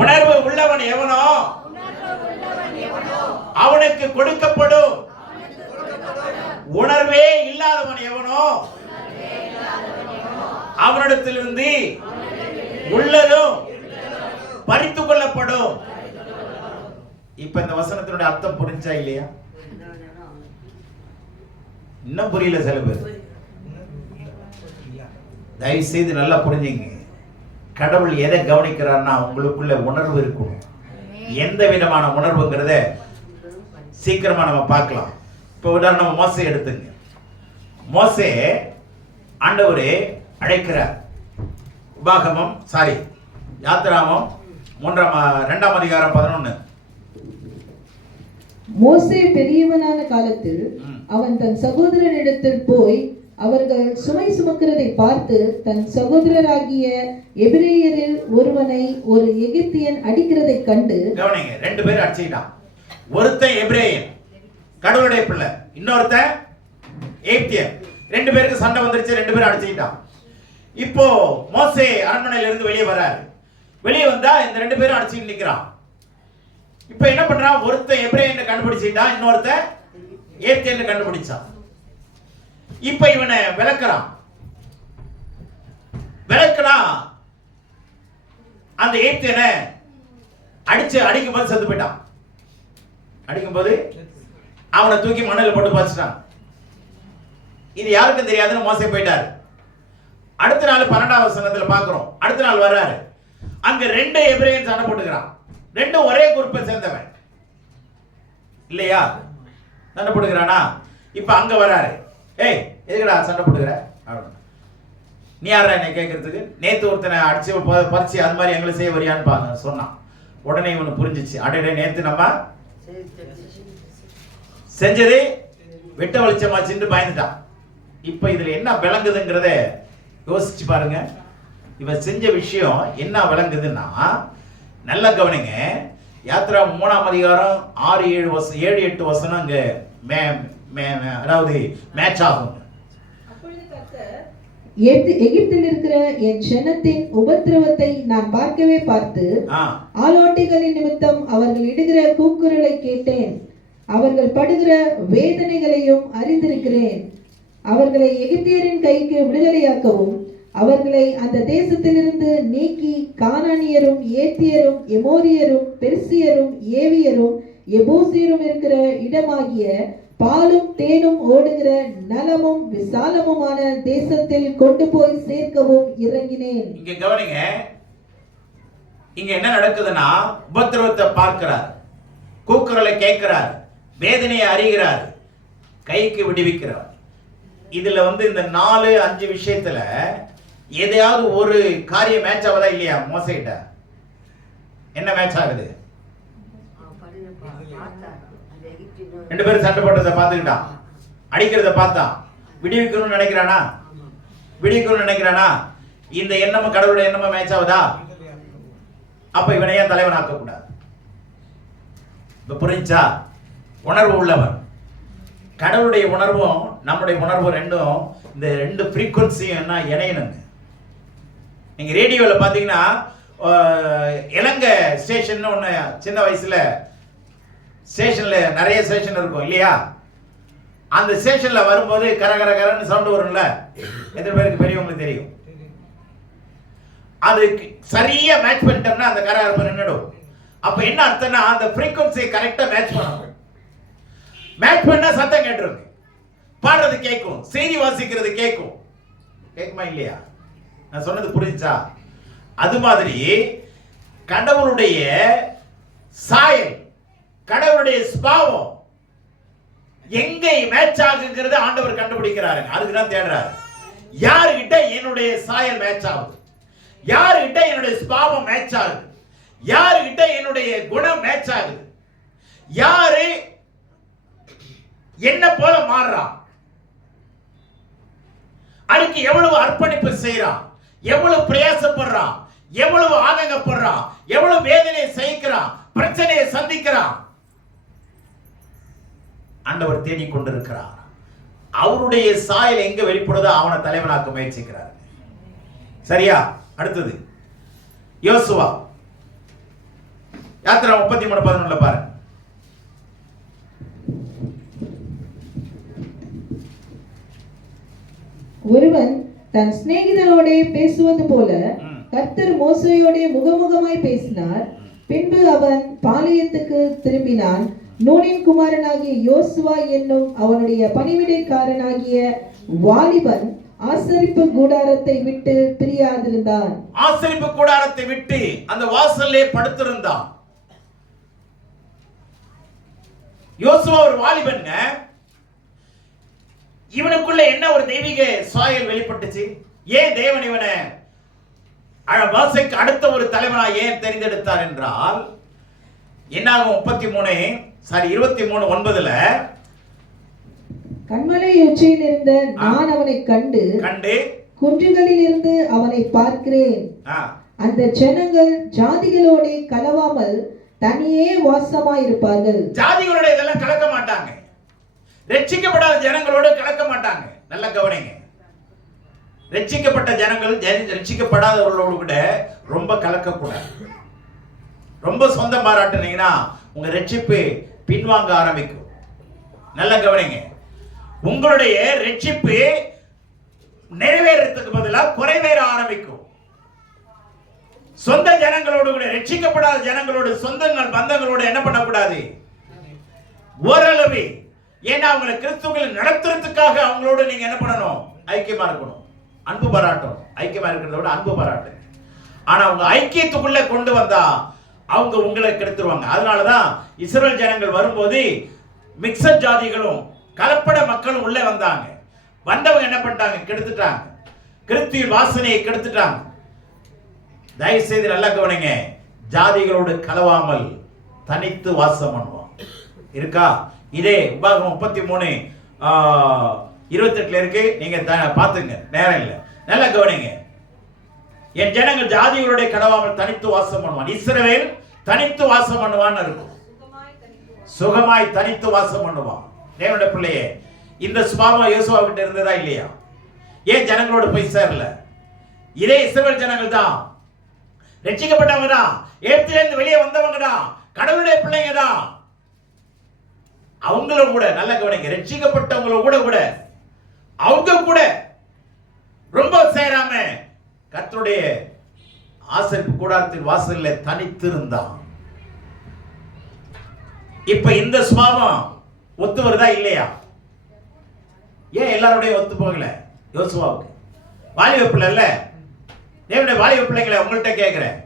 உணர்வு உள்ளவன் எவனோ அவனுக்கு கொடுக்கப்படும். உணர்வே இல்லாதவன் எவனோ அவனிடத்திலிருந்து உள்ளதும் பறித்துக் கொள்ளப்படும். இப்ப இந்த வசனத்தினுடைய அர்த்தம் புரிஞ்சா இல்லையா? இன்னும் புரியல சில பேர். தயவு செய்து நல்லா புரிஞ்சுங்க. கடவுள் எதை கவனிக்கிறார்னா உங்களுக்குள்ள உணர்வு இருக்கும். எந்த விதமான உணர்வுங்கிறத சீக்கிரமா நம்ம பார்க்கலாம். இப்ப உதாரணம் மோசே எடுத்துங்க. மோசே ஆண்டவரே அழைக்கிறார். யாத்திராமம் 2ஆம் அதிகாரம் 11. மோசே பெரியவனான காலத்தில் அவன் தன் சகோதரனிடத்தில் போய் அவர்கள் சுமை சுமக்கிறதை பார்த்து தன் சகோதரராகிய எபிரேயரில் ஒருவனை ஒரு எகிப்தியன் அடிக்கிறதை கண்டு. கவனிங்க, 2 பேர் அடிச்சிட்டான். ஒருத்தன் எபிரேயன், கடவுளுடைய பிள்ளை, இன்னொருத்தன் எகிப்தியன். 2 பேருக்கு சண்டை வந்துருச்சு, 2 பேரும் அடிச்சிட்டான். இப்போ மோசே அரண்மனையில இருந்து வெளியே வராரு. வெளியே வந்தா இந்த 2 பேரும் அடிச்சுட்டு நிக்கிறான். இப்போ என்ன பண்றான்? ஒருத்தன் எபிரேயனை கண்டுபிடிச்சிட்டான், இன்னொருத்தன் எகிப்தியனை கண்டுபிடிச்சான். இப்ப இவனை விளக்குறான். அந்த எகிப்தியனை அடிக்கும்போது செத்து போயிட்டான். அடிக்கும்போது அவனை தூக்கி மணலில் போட்டு பாய்ச்சிட்டான். இது யாருக்கும் தெரியாதுன்னு மோசே போயிட்டாரு. அடுத்த நாள் 12ஆம் வசனத்துல பாக்குறோம். அடுத்த நாள் வர்றாரு. அங்க 2 எபிரேயன் சண்டை போட்டுக்கிறான். 2 ஒரே குரூப்பை சேர்ந்தவன் இல்லையா? சண்டை போட்டுக்கிறானா? இப்ப அங்க வர்றாரு. ஏய், எதுக்குடா சண்டை போட்டுக்கிற? நீ யாரா என்னை கேட்கறதுக்கு? நேத்து ஒருத்தனை அடிச்சு பறிச்சு அது மாதிரி எங்களை செய்ய வரியான்னு சொன்னான். உடனே இவனு புரிஞ்சிச்சு, அடடே நேத்து நம்ம செஞ்சது வெட்ட வெளிச்சமாச்சுன்னு பயந்துட்டான். இப்ப இதுல என்ன விளங்குதுங்கிறத யோசிச்சு பாருங்க. இவன் செஞ்ச விஷயம் என்ன விளங்குதுன்னா, நல்ல கவனிங்க. யாத்திரா 3ஆம் அதிகாரம் 6, 7, 8 வசனம் அங்க அதாவது மேட்ச் ஆகும். எகிப்தில் இருக்கிற என் ஜனத்தின் உபத்திரவத்தை நான் பார்க்கவே பார்த்து ஆலோட்டிகளின் நிமித்தம் அவர்கள் இடுகிற கூக்குரலை கேட்டேன். அவர்கள் படுகிற வேதனைகளையும் அறிந்திருக்கிறேன். அவர்களை எகிப்தியரின் கைக்கு விடுதலையாக்கவும் அவர்களை அந்த தேசத்திலிருந்து நீக்கி கானானியரும் ஏத்தியரும் எமோரியரும் பெர்சியரும் ஏவியரும் எபூசியரும் இருக்கிற இடமாகிய பாலும் தேனும் ஓடுகிற நலமும் விசாலமுமான தேசத்தில் கொண்டு போய் சேர்க்கவும் இறங்கினேன். இங்க கவனிங்க, இங்க என்ன நடக்குதுன்னா, உபத்திரவத்தை பார்க்கிறார், கூக்குரலை கேட்கிறார், வேதனையை அறிகிறார், கைக்கு விடுவிக்கிறார். இதுல இந்த 4-5 விஷயத்துல எதையாவது ஒரு காரியம் மேட்ச் ஆகுதா இல்லையா? மோசைட்ட என்ன மேட்ச் ஆகுது? 2 பேரும் சண்டை போட்டதை பார்த்துக்கிட்டான், அடிக்கிறத பார்த்தான், விடுவிக்கணும்னு நினைக்கிறானா? விடுவிக்கணும்னு நினைக்கிறானா? இந்த எண்ணமும் கடவுளுடைய எண்ணமும் மேட்ச் ஆகுதா? அப்ப இவனை ஏன் தலைவனாக்க கூடாது? இப்ப புரிஞ்சா? உணர்வு உள்ளவன், கடவுளுடைய உணர்வும் நம்முடைய உணர்வும் ரெண்டும், இந்த 2 ஃப்ரீக்வன்சியும் என்ன இணையணுங்க. நீங்க ரேடியோல பாத்தீங்கன்னா இலங்க ஸ்டேஷன் ஒண்ணு, சின்ன வயசுல ஸ்டேஷன்ல நிறைய ஸ்டேஷன் இருக்கும் இல்லையா? அந்த ஸ்டேஷன்ல வரும்போது கரகரன்னு சவுண்ட் வரும்ல, எத்தனை பேருக்கு பெரியவங்களுக்கு தெரியும்? அது சரியா மேட்ச் பண்ணிட்டோம்னா அந்த கரகரப்பு நின்னுடும். அப்ப என்ன அர்த்தம்னா, அந்த ஃப்ரீக்வன்சியை கரெக்டா மேட்ச் பண்ணணும். மேட்ச் பண்ணா சத்தம் கேட்டுருங்க, பாடுறது கேட்கும், செய்தி வாசிக்கிறது கேட்கும். கேட்குமா இல்லையா? நான் சொன்னது புரிஞ்சா? அது மாதிரி கடவுளுடைய சாயல், கடவுளுடைய ஸ்பாவம் எங்க மேட்ச் ஆகுங்கிறது ஆண்டவர் கண்டுபிடிக்கிறாரு. அதுக்கு தான் தேடுறாரு. யாருகிட்ட என்னுடைய சாயல் மேட்ச் ஆகுது, யாருகிட்ட என்னுடைய ஸ்பாவம் மேட்ச் ஆகுது, யாருகிட்ட என்னுடைய குணம் மேட்ச் ஆகுது, யாரு என்ன போல மாறுறான், அதுக்கு எவ்வளவு அர்ப்பணிப்பு செய்யறான், எவ்வளவு பிரயாசப்படுறான், எவ்வளவு ஆதங்கப்படுறான், எவ்வளவு வேதனையை சகிக்கிறான், பிரச்சனையை சந்திக்கிறான், ஆண்டவர் தேடிக் கொண்டிருக்கிறார். அவருடைய சாயல் எங்க வெளிப்படுதோ அவனை தலைவனாக்க முயற்சிக்கிறார். சரியா? அடுத்தது யோசுவா யாத்திரா 33:11 பாருங்க. ஒருவன் தன் சிநேகிதனோட பேசுவது போல கர்த்தர் மோசேயோட முகமுகமாய் பேசினார். பின்பு அவன் பாளையத்துக்கு திரும்பினான். நூனின் குமாரனாகிய யோசுவா என்னும் அவனுடைய பணிவிடைக்காரனாகிய வாலிபன் ஆசரிப்பு கூடாரத்தை விட்டு பிரியாதிருந்தான். ஆசரிப்பு கூடாரத்தை விட்டு அந்த வாசல்லே படுத்திருந்தான். யோசுவா ஒரு வாலிபன்ங்க. இவனுக்குள்ள என்ன ஒரு தெய்வீக சாயல் வெளிப்பட்டுச்சு? ஏன் தேவன் இவனை வாசைக்கு அடுத்த ஒரு தலைவனாக ஏன் தெரிந்தெடுத்தார் என்றால், என்னாகும் 23:9 கண்மலை உச்சியில் இருந்த நான் அவனை கண்டு குன்றுகளில் இருந்து அவனை பார்க்கிறேன். அந்த ஜனங்கள் ஜாதிகளோட கலவாமல் தனியே வாசமாயிருப்பார்கள். ஜாதிகளோட இதெல்லாம் கலக்க மாட்டாங்க, ரட்சிக்கப்படாத ஜனங்களோட கலக்க மாட்டாங்க. நல்ல கவனிங்க, ரட்சிக்கப்பட்ட ஜனங்கள் ரட்சிக்கப்படாதவர்களோடு கூட ரொம்ப கலக்கக்கூடாது. ரொம்ப சொந்தம் பாராட்டுனீங்கன்னா உங்க ரட்சிப்பு பின்வாங்க ஆரம்பிக்கும். நல்ல கவனிங்க, உங்களுடைய ரட்சிப்பு நிறைவேறதுக்கு பதிலாக குறைவேற ஆரம்பிக்கும். சொந்த ஜனங்களோடு கூட, ரட்சிக்கப்படாத ஜனங்களோடு, சொந்தங்கள் பந்தங்களோடு என்ன பண்ணக்கூடாது? ஓரளவு, ஏன்னா அவங்களை கிறிஸ்துவில் நடத்துறதுக்காக அவங்களோட நீங்க என்ன பண்ணணும்? ஐக்கியமா இருக்கணும், அன்பு பாராட்டும். ஐக்கியமா இருக்கிறத விட அன்பு பாராட்டு. ஆனா அவங்க ஐக்கியத்துக்குள்ள கொண்டு வந்தா அவங்க உங்களை கெடுத்துருவாங்க. அதனாலதான் இஸ்ரவேல் ஜனங்கள் வரும்போது மிக்சட் ஜாதிகளும் கலப்பட மக்களும் உள்ளே வந்தாங்க. வந்தவங்க என்ன பண்ணிட்டாங்க? கெடுத்துட்டாங்க, கிறிஸ்துவின் வாசனையை கெடுத்துட்டாங்க. தயவு செய்து நல்லா கவனிங்க, ஜாதிகளோடு கலவாமல் தனித்து வாசம் பண்ணுவான். இருக்கா? இதே உபாகமம் 33:28 இருக்கு, நீங்க பாத்துங்க, நேரம் இல்லை. நல்லா கவனிங்க, என் ஜனங்கள் ஜாதிகளுடைய கலவாமல் தனித்து வாசம் பண்ணுவான். இஸ்ரவேல் தனித்து வாசம் பண்ணுவான்னு இருக்கும், சுகமாய் தனித்து வாசம் பண்ணுவான். தேவனுடைய பிள்ளையே, இந்த சுபாவம் யோசுவா கிட்ட இருந்ததா இல்லையா? ஏன் ஜனங்களோட போய் சேரல? இதே இஸ்ரவேல் ஜனங்கள் தான், ரட்சிக்கப்பட்டவங்க தான், எகிப்திலிருந்து வெளியே வந்தவங்க தான், கடவுளுடைய பிள்ளைங்க தான். அவங்களும் கூட நல்ல கவனிங்க, ரட்சிக்கப்பட்டவங்கள கூட அவங்க கூட ரொம்ப சேராம கர்த்தருடைய ஆசரிப்பு கூடாரத்தின் வாசல்ல தனித்திருந்தான். இப்ப இந்த சுபாவம் ஒத்து வருதா இல்லையா? ஏன் எல்லாரோடையும் ஒத்து போகல? யோசுவாவுக்கு வாலிப பிள்ளை இல்ல, தேவனுடைய வாலிப பிள்ளைங்களை உங்கள்கிட்ட கேட்கிறேன்,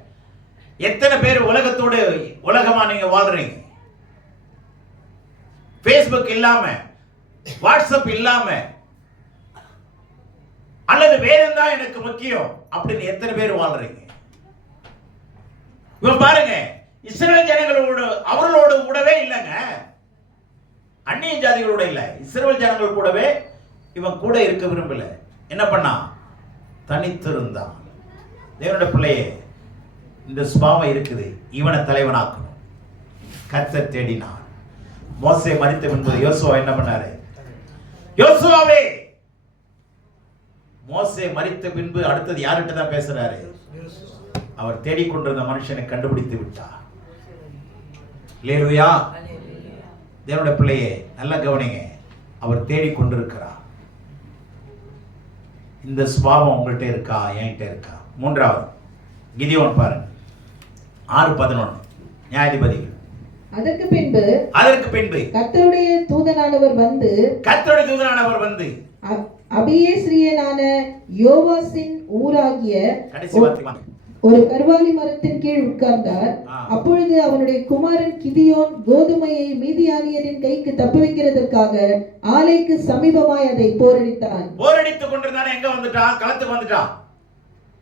எத்தனை பேர் உலகத்தோடு உலகமா நீங்க வாழ்றீங்க? Facebook இல்லாம, வாட்ஸ்அப் இல்லாம, அல்லது வேதம் தான் எனக்கு முக்கியம் அப்படின்னு எத்தனை பேர் வாழ்றீங்க? இவன் பாருங்க, இஸ்ரவேல் ஜனங்களோட அவர்களோட கூடவே இல்லைங்க, அந்நிய ஜாதிகளோட இல்ல, இஸ்ரவேல் ஜனங்கள் கூடவே இவன் கூட இருக்க விரும்பல. என்ன பண்ணான்? தனித்திருந்தான். தேவனுடைய பிள்ளையே, இந்த சுபாவம் இருக்குது, இவனை தலைவனாக்கணும். கர்த்தர் தேடினார். மோசே மரித்த பின்பு யோசுவா என்ன பண்ணாரு? யோசுவாவே, மோசே மரித்த பின்பு அடுத்தது யார்கிட்ட தான் பேசுறாரு? அவர் தேடிக்கொண்டிருந்த மனுஷனை கண்டுபிடித்து விட்டார். அல்லேலூயா. தேவனுடைய பிள்ளையே, நல்ல கவனிங்க, அவர் தேடிக்கொண்டிருக்கிறார். இந்த சுபாவம் உங்கள்கிட்ட இருக்கா? என்கிட்ட இருக்கா? மூன்றாவது கிதியோன் பாருங்க, 6:11 நியாயாதிபதிகள். அதற்கு பின்பு கர்த்தருடைய தூதனானவர் வந்து அபியேஸ்ரியனான யோவாசின் ஊராகிய ஒரு கர்வாலி மரத்தின் கீழ் உட்கார்ந்தார். அப்பொழுது அவனுடைய குமாரன் கிதியோன் கோதுமையை மீதியானியரின் கைக்கு தப்புவிக்கிறதற்காக ஆலைக்கு சமீபமாய் அதை போரடித்தான். போரடித்துக் கொண்டிருந்தானே, எங்க வந்துட்டான்?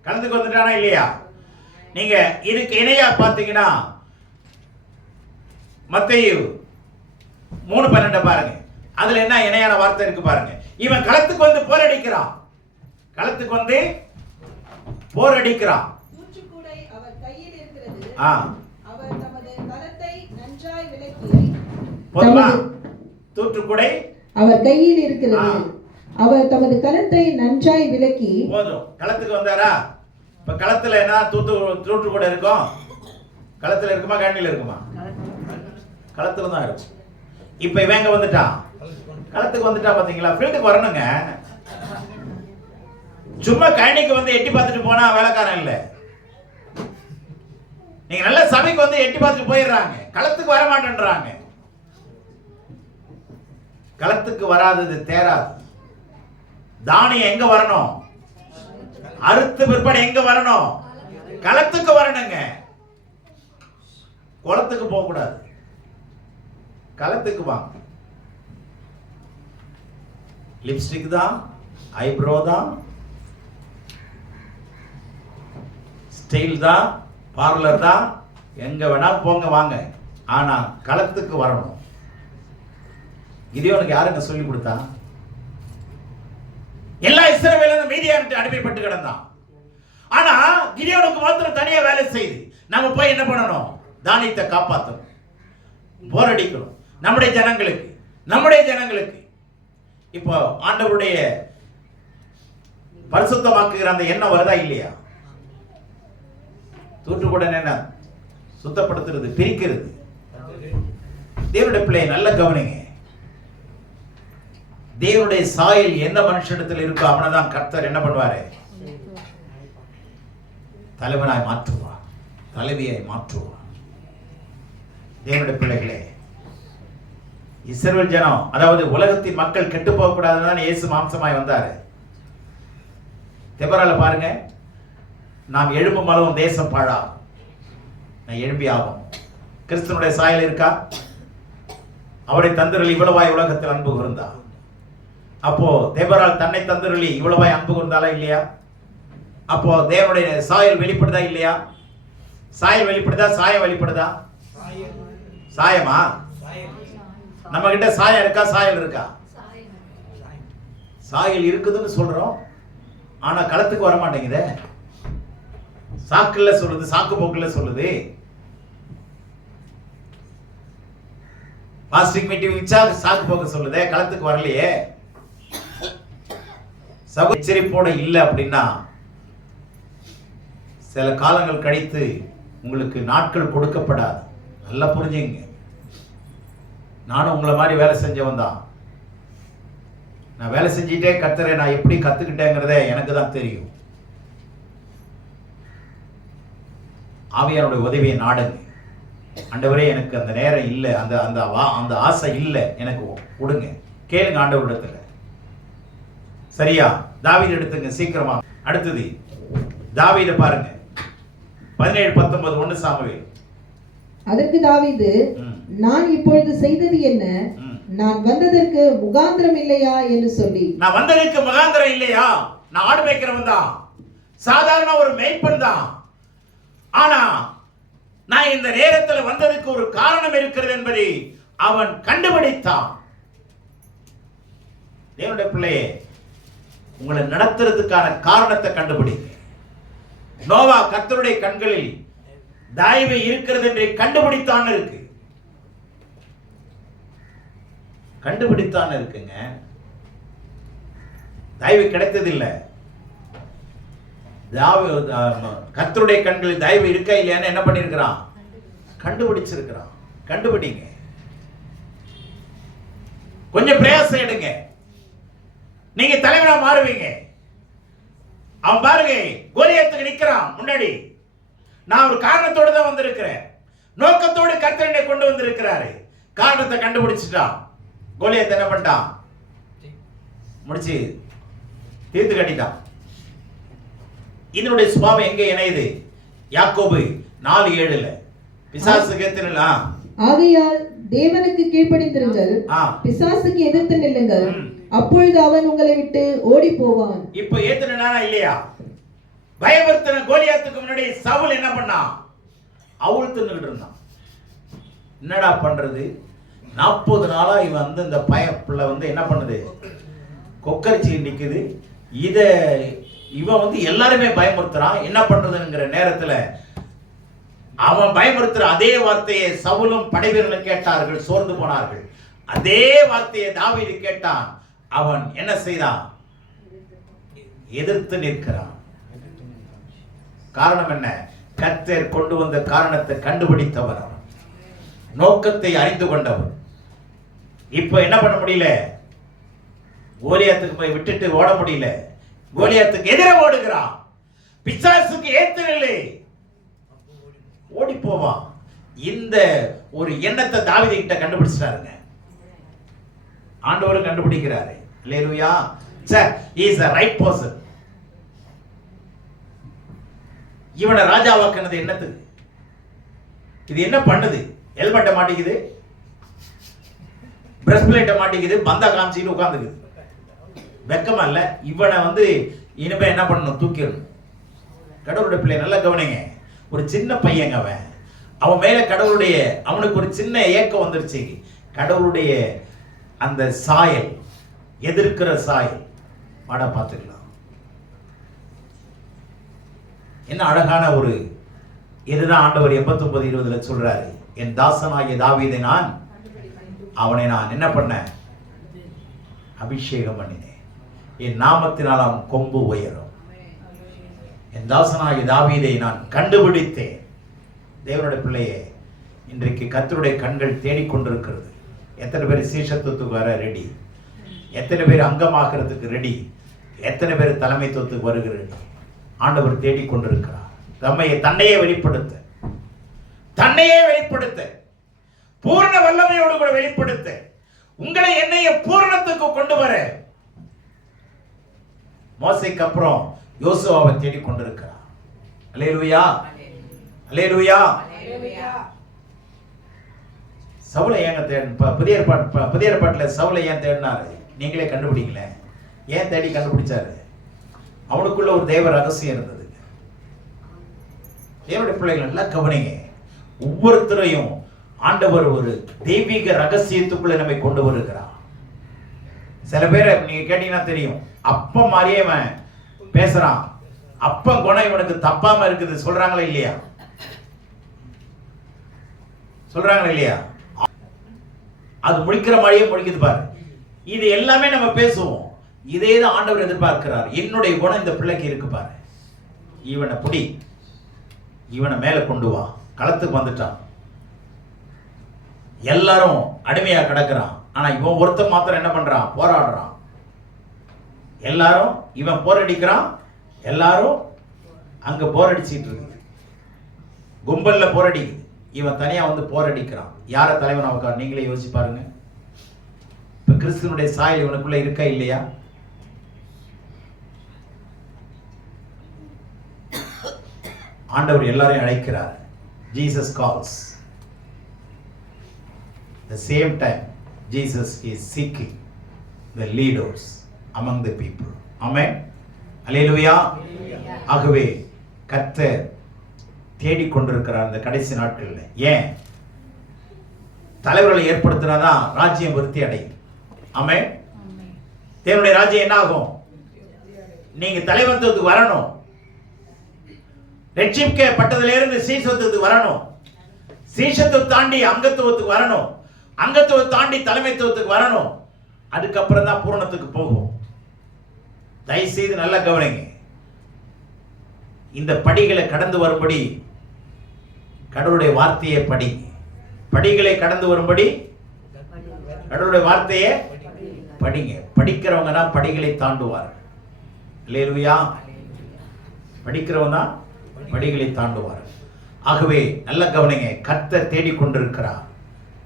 களத்துக்கு வந்துட்டானா இல்லையா? நீங்க இதுக்கு இணையா பாத்தீங்கன்னா மத்தேயு 3:12 பாருங்க, அதுல என்ன இணையான வார்த்தை இருக்கு பாருங்க. இவன் களத்துக்கு வந்து போரடிக்கிறான். தூற்றுக்கூடை அவர் கையில் இருக்கிறது. அவர் தமது களத்தை நன்றாய் விலக்கி. போதுமா? தூற்றுக்கூடை அவர் கையில் இருக்கிறது. அவர் தமது களத்தை நன்றாய் விலக்கி. போதும். களத்துக்கு வந்தாரா? இப்ப களத்துல என்ன தூற்றுக்கூடை இருக்கும்? களத்துல இருக்குமா? கண்ணில இருக்குமா? களத்துல தான் இருக்கும். இப்ப இவன் எங்க வந்துட்டான்? களத்துக்கு வந்துட்டா. பாத்தீங்களா? ஃபீல்டுக்கு வரணுங்க. சும்மா கழனிக்கு வந்து எட்டி பார்த்துட்டு போனா வேலைக்காரன் இல்ல. நீங்க நல்ல சபைக்கு வந்து எட்டி பார்த்துட்டு போயிடுறாங்க, களத்துக்கு வர மாட்டேன்றாங்க. களத்துக்கு வராதது தேராது. தானியம் எங்க வரணும்? அறுத்து பிற்பாடு எங்க வரணும்? களத்துக்கு வரணுங்க. குளத்துக்கு போக கூடாது, களத்துக்கு வாங்க. லிப்ஸ்டிக் தான், ஐப்ரோ தான், ஸ்டைல் தான், பார்லர் தான், எங்க வேணா போங்க வாங்க, ஆனா களத்துக்கு வரணும். கிதியோனுக்கு யாருங்க சொல்லி கொடுத்தா? எல்லா இஸ்ரவேலும் மீதியானுக்கு அடிமைப்பட்டு கிடந்தான். ஆனா கிதியோனுக்கு மாத்திரம் தனியா வேலை செய்து நம்ம போய் என்ன பண்ணணும்? தானியத்தை காப்பாற்றணும், போரடிக்கணும். நம்முடைய ஜனங்களுக்கு இப்போ ஆண்டவருடைய பரிசுத்தமாக்குகிற அந்த எண்ணம் வருதா இல்லையா? தூற்றுக்கூட என்ன சுத்தப்படுத்துறது, பிரிக்கிறது. தேவனுடைய பிள்ளை நல்ல கவனிங்க. தேவனுடைய சாயல் எந்த மனுஷனிடத்தில் இருக்கோ அவனைதான் கர்த்தர் என்ன பண்ணுவாரு? தலைவனாய் மாற்றுவார், தலைவியை மாற்றுவார். தேவனுடைய பிள்ளைகளே, இஸ்ரவேல் ஜனம், அதாவது உலகத்தின் மக்கள் கெட்டு போக கூடாதுன்னு இயேசு மாம்சமாய் வந்தாரு. தெபரால பாருங்க, நாம் எழும்பும் அளவும் தேசம் பாழாகும், நான் எழும்பி ஆகும். கிறிஸ்துவனுடைய சாயல் இருக்கா? அவருடைய தந்திரலி இவ்வளவாய் உலகத்தில் அன்பு கூர்ந்தா. அப்போ தேவரால் தன்னை தந்திரலி இவ்வளவாய் அன்பு கூர்ந்தாலா இல்லையா? அப்போ தேவனுடைய சாயல் வெளிப்படுதா இல்லையா? சாயல் வெளிப்படுதா? சாயம் வெளிப்படுதா? சாயமா? நம்ம கிட்ட சாயம் இருக்கா? சாயல் இருக்கா? சாயல் இருக்குதுன்னு சொல்றோம், ஆனா களத்துக்கு வர மாட்டேங்குதே. சாக்குல சொல்லுது, சாக்கு போக்குல சொல்லுது. பாஸ்டிங் மீட்டிங் வச்சா சாக்கு போக்கு சொல்லுதே, களத்துக்கு வரலையே. எச்சரிப்போட இல்லை அப்படின்னா சில காலங்கள் கழித்து உங்களுக்கு நாட்கள் கொடுக்கப்படாது. நல்லா புரிஞ்சுங்க. நானும் உங்களை மாதிரி வேலை செஞ்சவன் தான். நான் வேலை செஞ்சுட்டே கத்துறேன். நான் எப்படி கத்துக்கிட்டேங்கிறத எனக்கு தான் தெரியும். ஆவியானுடைய உதவியை நாடுங்க. ஆண்டவரே, எனக்கு அந்த நேரம் இல்லை, அந்த அந்த அந்த ஆசை இல்லை, எனக்கு கொடுங்க. கேளுங்க ஆண்டவரிடத்துல. சரியா? தாவீது எடுத்துங்க சீக்கிரமா. அடுத்தது தாவீதை பாருங்க. 17:19 1 சாமுவேல். அதற்கு தாவீது, நான் இப்பொழுது செய்தது என்ன? நான் வந்ததற்கு முகாந்திரம் இல்லையா என்று சொல்லி. நான் வந்ததற்கு முகாந்திரம் இல்லையா? நான் ஆடு மேய்க்கிறவன் தான், சாதாரண ஒரு மேய்ப்பன் தான். ஆனா நான் இந்த நேரத்தில் வந்ததற்கு ஒரு காரணம் இருக்கிறது என்பதை அவன் கண்டுபிடித்தான். தேவனுடைய பிள்ளையே, உங்களை நடத்துறதுக்கான காரணத்தை கண்டுபிடிங்க. நோவா கர்த்தருடைய கண்களில் தயவு இருக்கிறது என்று கண்டுபிடித்தான் இருக்கு. கண்டுபிடித்தான் இருக்குங்க. தயவு கிடைத்ததில்லை. கர்த்தருடைய கண்களில் தயவு இருக்கா இல்லையான்னு என்ன பண்ணிருக்கிறான்? கண்டுபிடிச்சிருக்கிறான். கண்டுபிடிங்க. கொஞ்சம் பிரயாசம் எடுங்க. நீங்க தலைவரா மாறுவீங்க. அவன் பாருங்க, கோலியாத்துக்கு நிக்கிறான் முன்னாடி. நான் ஒரு காரணத்தோடு தான் வந்திருக்கிறேன், நோக்கத்தோடு கர்த்தர் என்னை கொண்டு வந்திருக்கிறாரு. காரணத்தை கண்டுபிடிச்சிட்டான். கோலியாத் என்ன பண்ணிட்டான்? முடிச்சு தீர்த்து கட்டிட்டான். இதனுடைய சுபாவம் எங்க இணையுது? யாக்கோபு 4:7. பிசாசுக்கு எதிர்த்து ஆகையால் தேவனுக்கு கீழ்ப்படிந்திருங்கள், பிசாசுக்கு எதிர்த்து நில்லுங்கள், அப்பொழுது அவன் உங்களை விட்டு ஓடி போவான். இப்போ ஏத்துனா இல்லையா? பயவர்த்தன கோலியாத்துக்கு முன்னாடி சவுல் என்ன பண்ணான்? அவள் தின்னுகிட்டு இருந்தான். என்னடா பண்றது? 40 நாளா இவன் வந்து இந்த பயப்புல வந்து என்ன பண்ணுது? கொக்கரிச்சி நிக்குது. இவன் வந்து எல்லாருமே பயமுறுத்துறான். என்ன பண்றதுங்கிற நேரத்துல அவன் பயமுறுத்துற அதே வார்த்தையை சவுலும் படைவீரர்களும் கேட்டார்கள், சோர்ந்து போனார்கள். அதே வார்த்தையை தாவீது கேட்டான். அவன் என்ன செய்தான்? எதிர்த்து நிற்கிறான். காரணம் என்ன? கர்த்தர் கொண்டு வந்த காரணத்தை கண்டுபிடித்தவர், நோக்கத்தை அறிந்து கொண்டவர். இப்ப என்ன பண்ண முடியல? கோலியாத்துக்கு போய் விட்டுட்டு ஓட முடியல. கோலியாத்துக்கு எதிர ஓடுகிறான். பிசாசுக்கு ஏத்தனில்லை, ஓடி போவான். இந்த ஒரு எண்ணத்தை தாவீது கிட்ட கண்டுபிடிச்சிட்டாருங்க. ஆண்டவர் கண்டுபிடிக்கிறாரு. அல்லேலூயா. Sir, he is the right person. இவனை ராஜாவாக்குனது என்னத்துக்கு? இது என்ன பண்ணுது? ஹெல்மெட்டை மாட்டிக்குது, பிரஸ் பிளேட்டை மாட்டிக்குது, பந்தா காமிச்சிட்டு உட்கார்ந்துக்குது. வெக்கமா இல்ல? இவனை வந்து இனிமே என்ன பண்ணணும்? தூக்கிடணும். கடவுளுடைய பிள்ளை நல்லா கவனிங்க. ஒரு சின்ன பையங்க அவன் மேல கடவுளுடைய அவனுக்கு ஒரு சின்ன ஏக்கம் வந்துருச்சு. கடவுளுடைய அந்த சாயல், எதிர்க்கிற சாயல். பாட பார்த்துக்கலாம். என்ன அழகான ஒரு இதுதான் ஆண்டவர் 89:20 சொல்றாரு. என் தாசனாகிய தாவீதை அவனை நான் என்ன பண்ண? அபிஷேகம் பண்ணினேன். என் நாமத்தினால் அவன் கொம்பு உயரும். என் தாசனாகிய தாவீதை நான் கண்டுபிடித்தேன். தேவனுடைய பிள்ளையே, இன்றைக்கு கர்த்தருடைய கண்கள் தேடிக்கொண்டிருக்கிறது. எத்தனை பேர் சீஷத்துவத்துக்கு வர ரெடி? எத்தனை பேர் அங்கமாகிறதுக்கு ரெடி? எத்தனை பேர் தலைமைத்துவத்துக்கு வருகிறது? ஆண்டவர் தேடிக்கொண்டிருக்கிறார். தன்னையே வெளிப்படுத்த, பூர்ண வல்லமையோடு கூட வெளிப்படுத்த, உங்களை என்னைய பூரணத்துக்கு கொண்டு வர மோசேக்கு அப்புறம் யோசுவாவை தேடிக்கொண்டிருக்கிறார். அல்லேலூயா, அல்லேலூயா. சவுலை ஏங்க புதிய ஏற்பாட்டில் சவுலை ஏன் தேடினாரு? நீங்களே கண்டுபிடிக்கல. ஏன் தேடி கண்டுபிடிச்சாரு? அவனுக்குள்ள ஒரு தேவ ரகசியம் இருந்தது. தேவனுடைய பிள்ளைகள் நல்லா கவனிங்க. ஒவ்வொருத்தரையும் ஆண்டவர் ஒரு தெய்வீக ரகசியத்துக்குள்ள நம்மை கொண்டு வருகிறார். சில பேரை நீங்க கேட்டீங்கன்னா தெரியும், அப்ப மாதிரியே அவன் பேசுறான், அப்ப குணம் இவனுக்கு தப்பாம இருக்குது. சொல்றாங்களா இல்லையா? சொல்றாங்களா இல்லையா? அது முடிக்கிற மாதிரியே முடிக்குது பாரு. இது எல்லாமே நம்ம பேசுவோம். இதே தான் ஆண்டவர் எதிர்பார்க்கிறார். என்னுடைய குணம் இந்த பிள்ளைக்கு இருக்கு பாரு, இவனை புடி, இவனை மேல கொண்டு வா. களத்துக்கு வந்துட்டான், எல்லாரும் அடிமையா கிடக்குறான். ஆனா இவன் ஒருத்தன் மாத்திரம் என்ன பண்றான்? போராடுறான். எல்லாரும் இவன் போரடிக்கிறான், எல்லாரும் அங்க போரடிச்சிட்டு இருக்கு, கும்பல்ல போரடிக்குது. இவன் தனியா வந்து போரடிக்கிறான். யார தலைவன் அவக்கார்? நீங்களே யோசிச்சு பாருங்க. இப்ப கிறிஸ்துவனுடைய சாயல் இவனுக்குள்ள இருக்கா இல்லையா? ஆண்டவர் எல்லாரையும் அழைக்கிறார். Jesus calls. The same time Jesus is seeking the leaders among the people. Amen. Hallelujah. ஆகவே கர்த்தர் தேடிக் கொண்டிருக்கிறார் இந்த கடைசி நாட்களில். ஏன்? தலைவர்களை ஏற்படுத்தினாதான் ராஜ்யம் விருத்தி அடையும். ஆமென். தேவனுடைய ராஜ்யம் என்ன ஆகும்? நீங்க தலைவத்துவத்துக்கு வரணும். ரட்சிக்கப்பட்டதிலிருந்து சீசத்துவத்துக்கு வரணும். சீசத்துவத்தை தாண்டி அங்கத்துவத்துக்கு வரணும். அங்கத்துவத்தை தாண்டி தலைமைத்துவத்துக்கு வரணும். அதுக்கப்புறம் தான் பூரணத்துக்கு போகும். தயவுசெய்து நல்லா கவனிங்க. இந்த படிகளை கடந்து வரும்படி கடவுளுடைய வார்த்தையை படிங்க. படிகளை கடந்து வரும்படி கடவுளுடைய வார்த்தையை படிங்க. படிக்கிறவங்க தான் படிகளை தாண்டுவார். அல்லேலூயா. படிக்கிறவங்க தான் படிகளை தாண்டுவார். ஆகவே நல்ல கவனிங்க. கர்த்தர் தேடிக்கொண்டிருக்கிறார்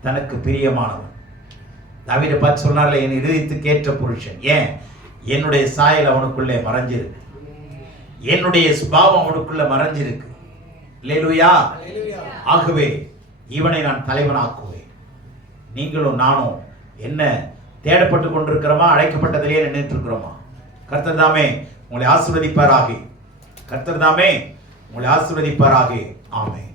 தனக்கு பிரியமானவன். தாவீதை பார்த்து சொன்னார்ல, என் இதயத்துக்கு ஏற்ற புருஷன். ஏன்? என்னுடைய சாயல் அவனுக்குள்ளே மறைஞ்சிருக்கு, என்னுடைய சுபாவம் அவனுக்குள்ள மறைஞ்சிருக்கு. அல்லேலூயா. ஆகவே இவனை நான் தலைவனாக்குவேன். நீங்களும் நானும் என்ன தேடப்பட்டு கொண்டிருக்கிறோமா? அழைக்கப்பட்டதிலே நின்றுட்டு இருக்கிறோமா? கர்த்தர் தாமே உங்களை ஆசீர்வதிப்பாராக. கர்த்தர் தாமே உங்களை ஆசீர்வதிப்பாராக. ஆமென்.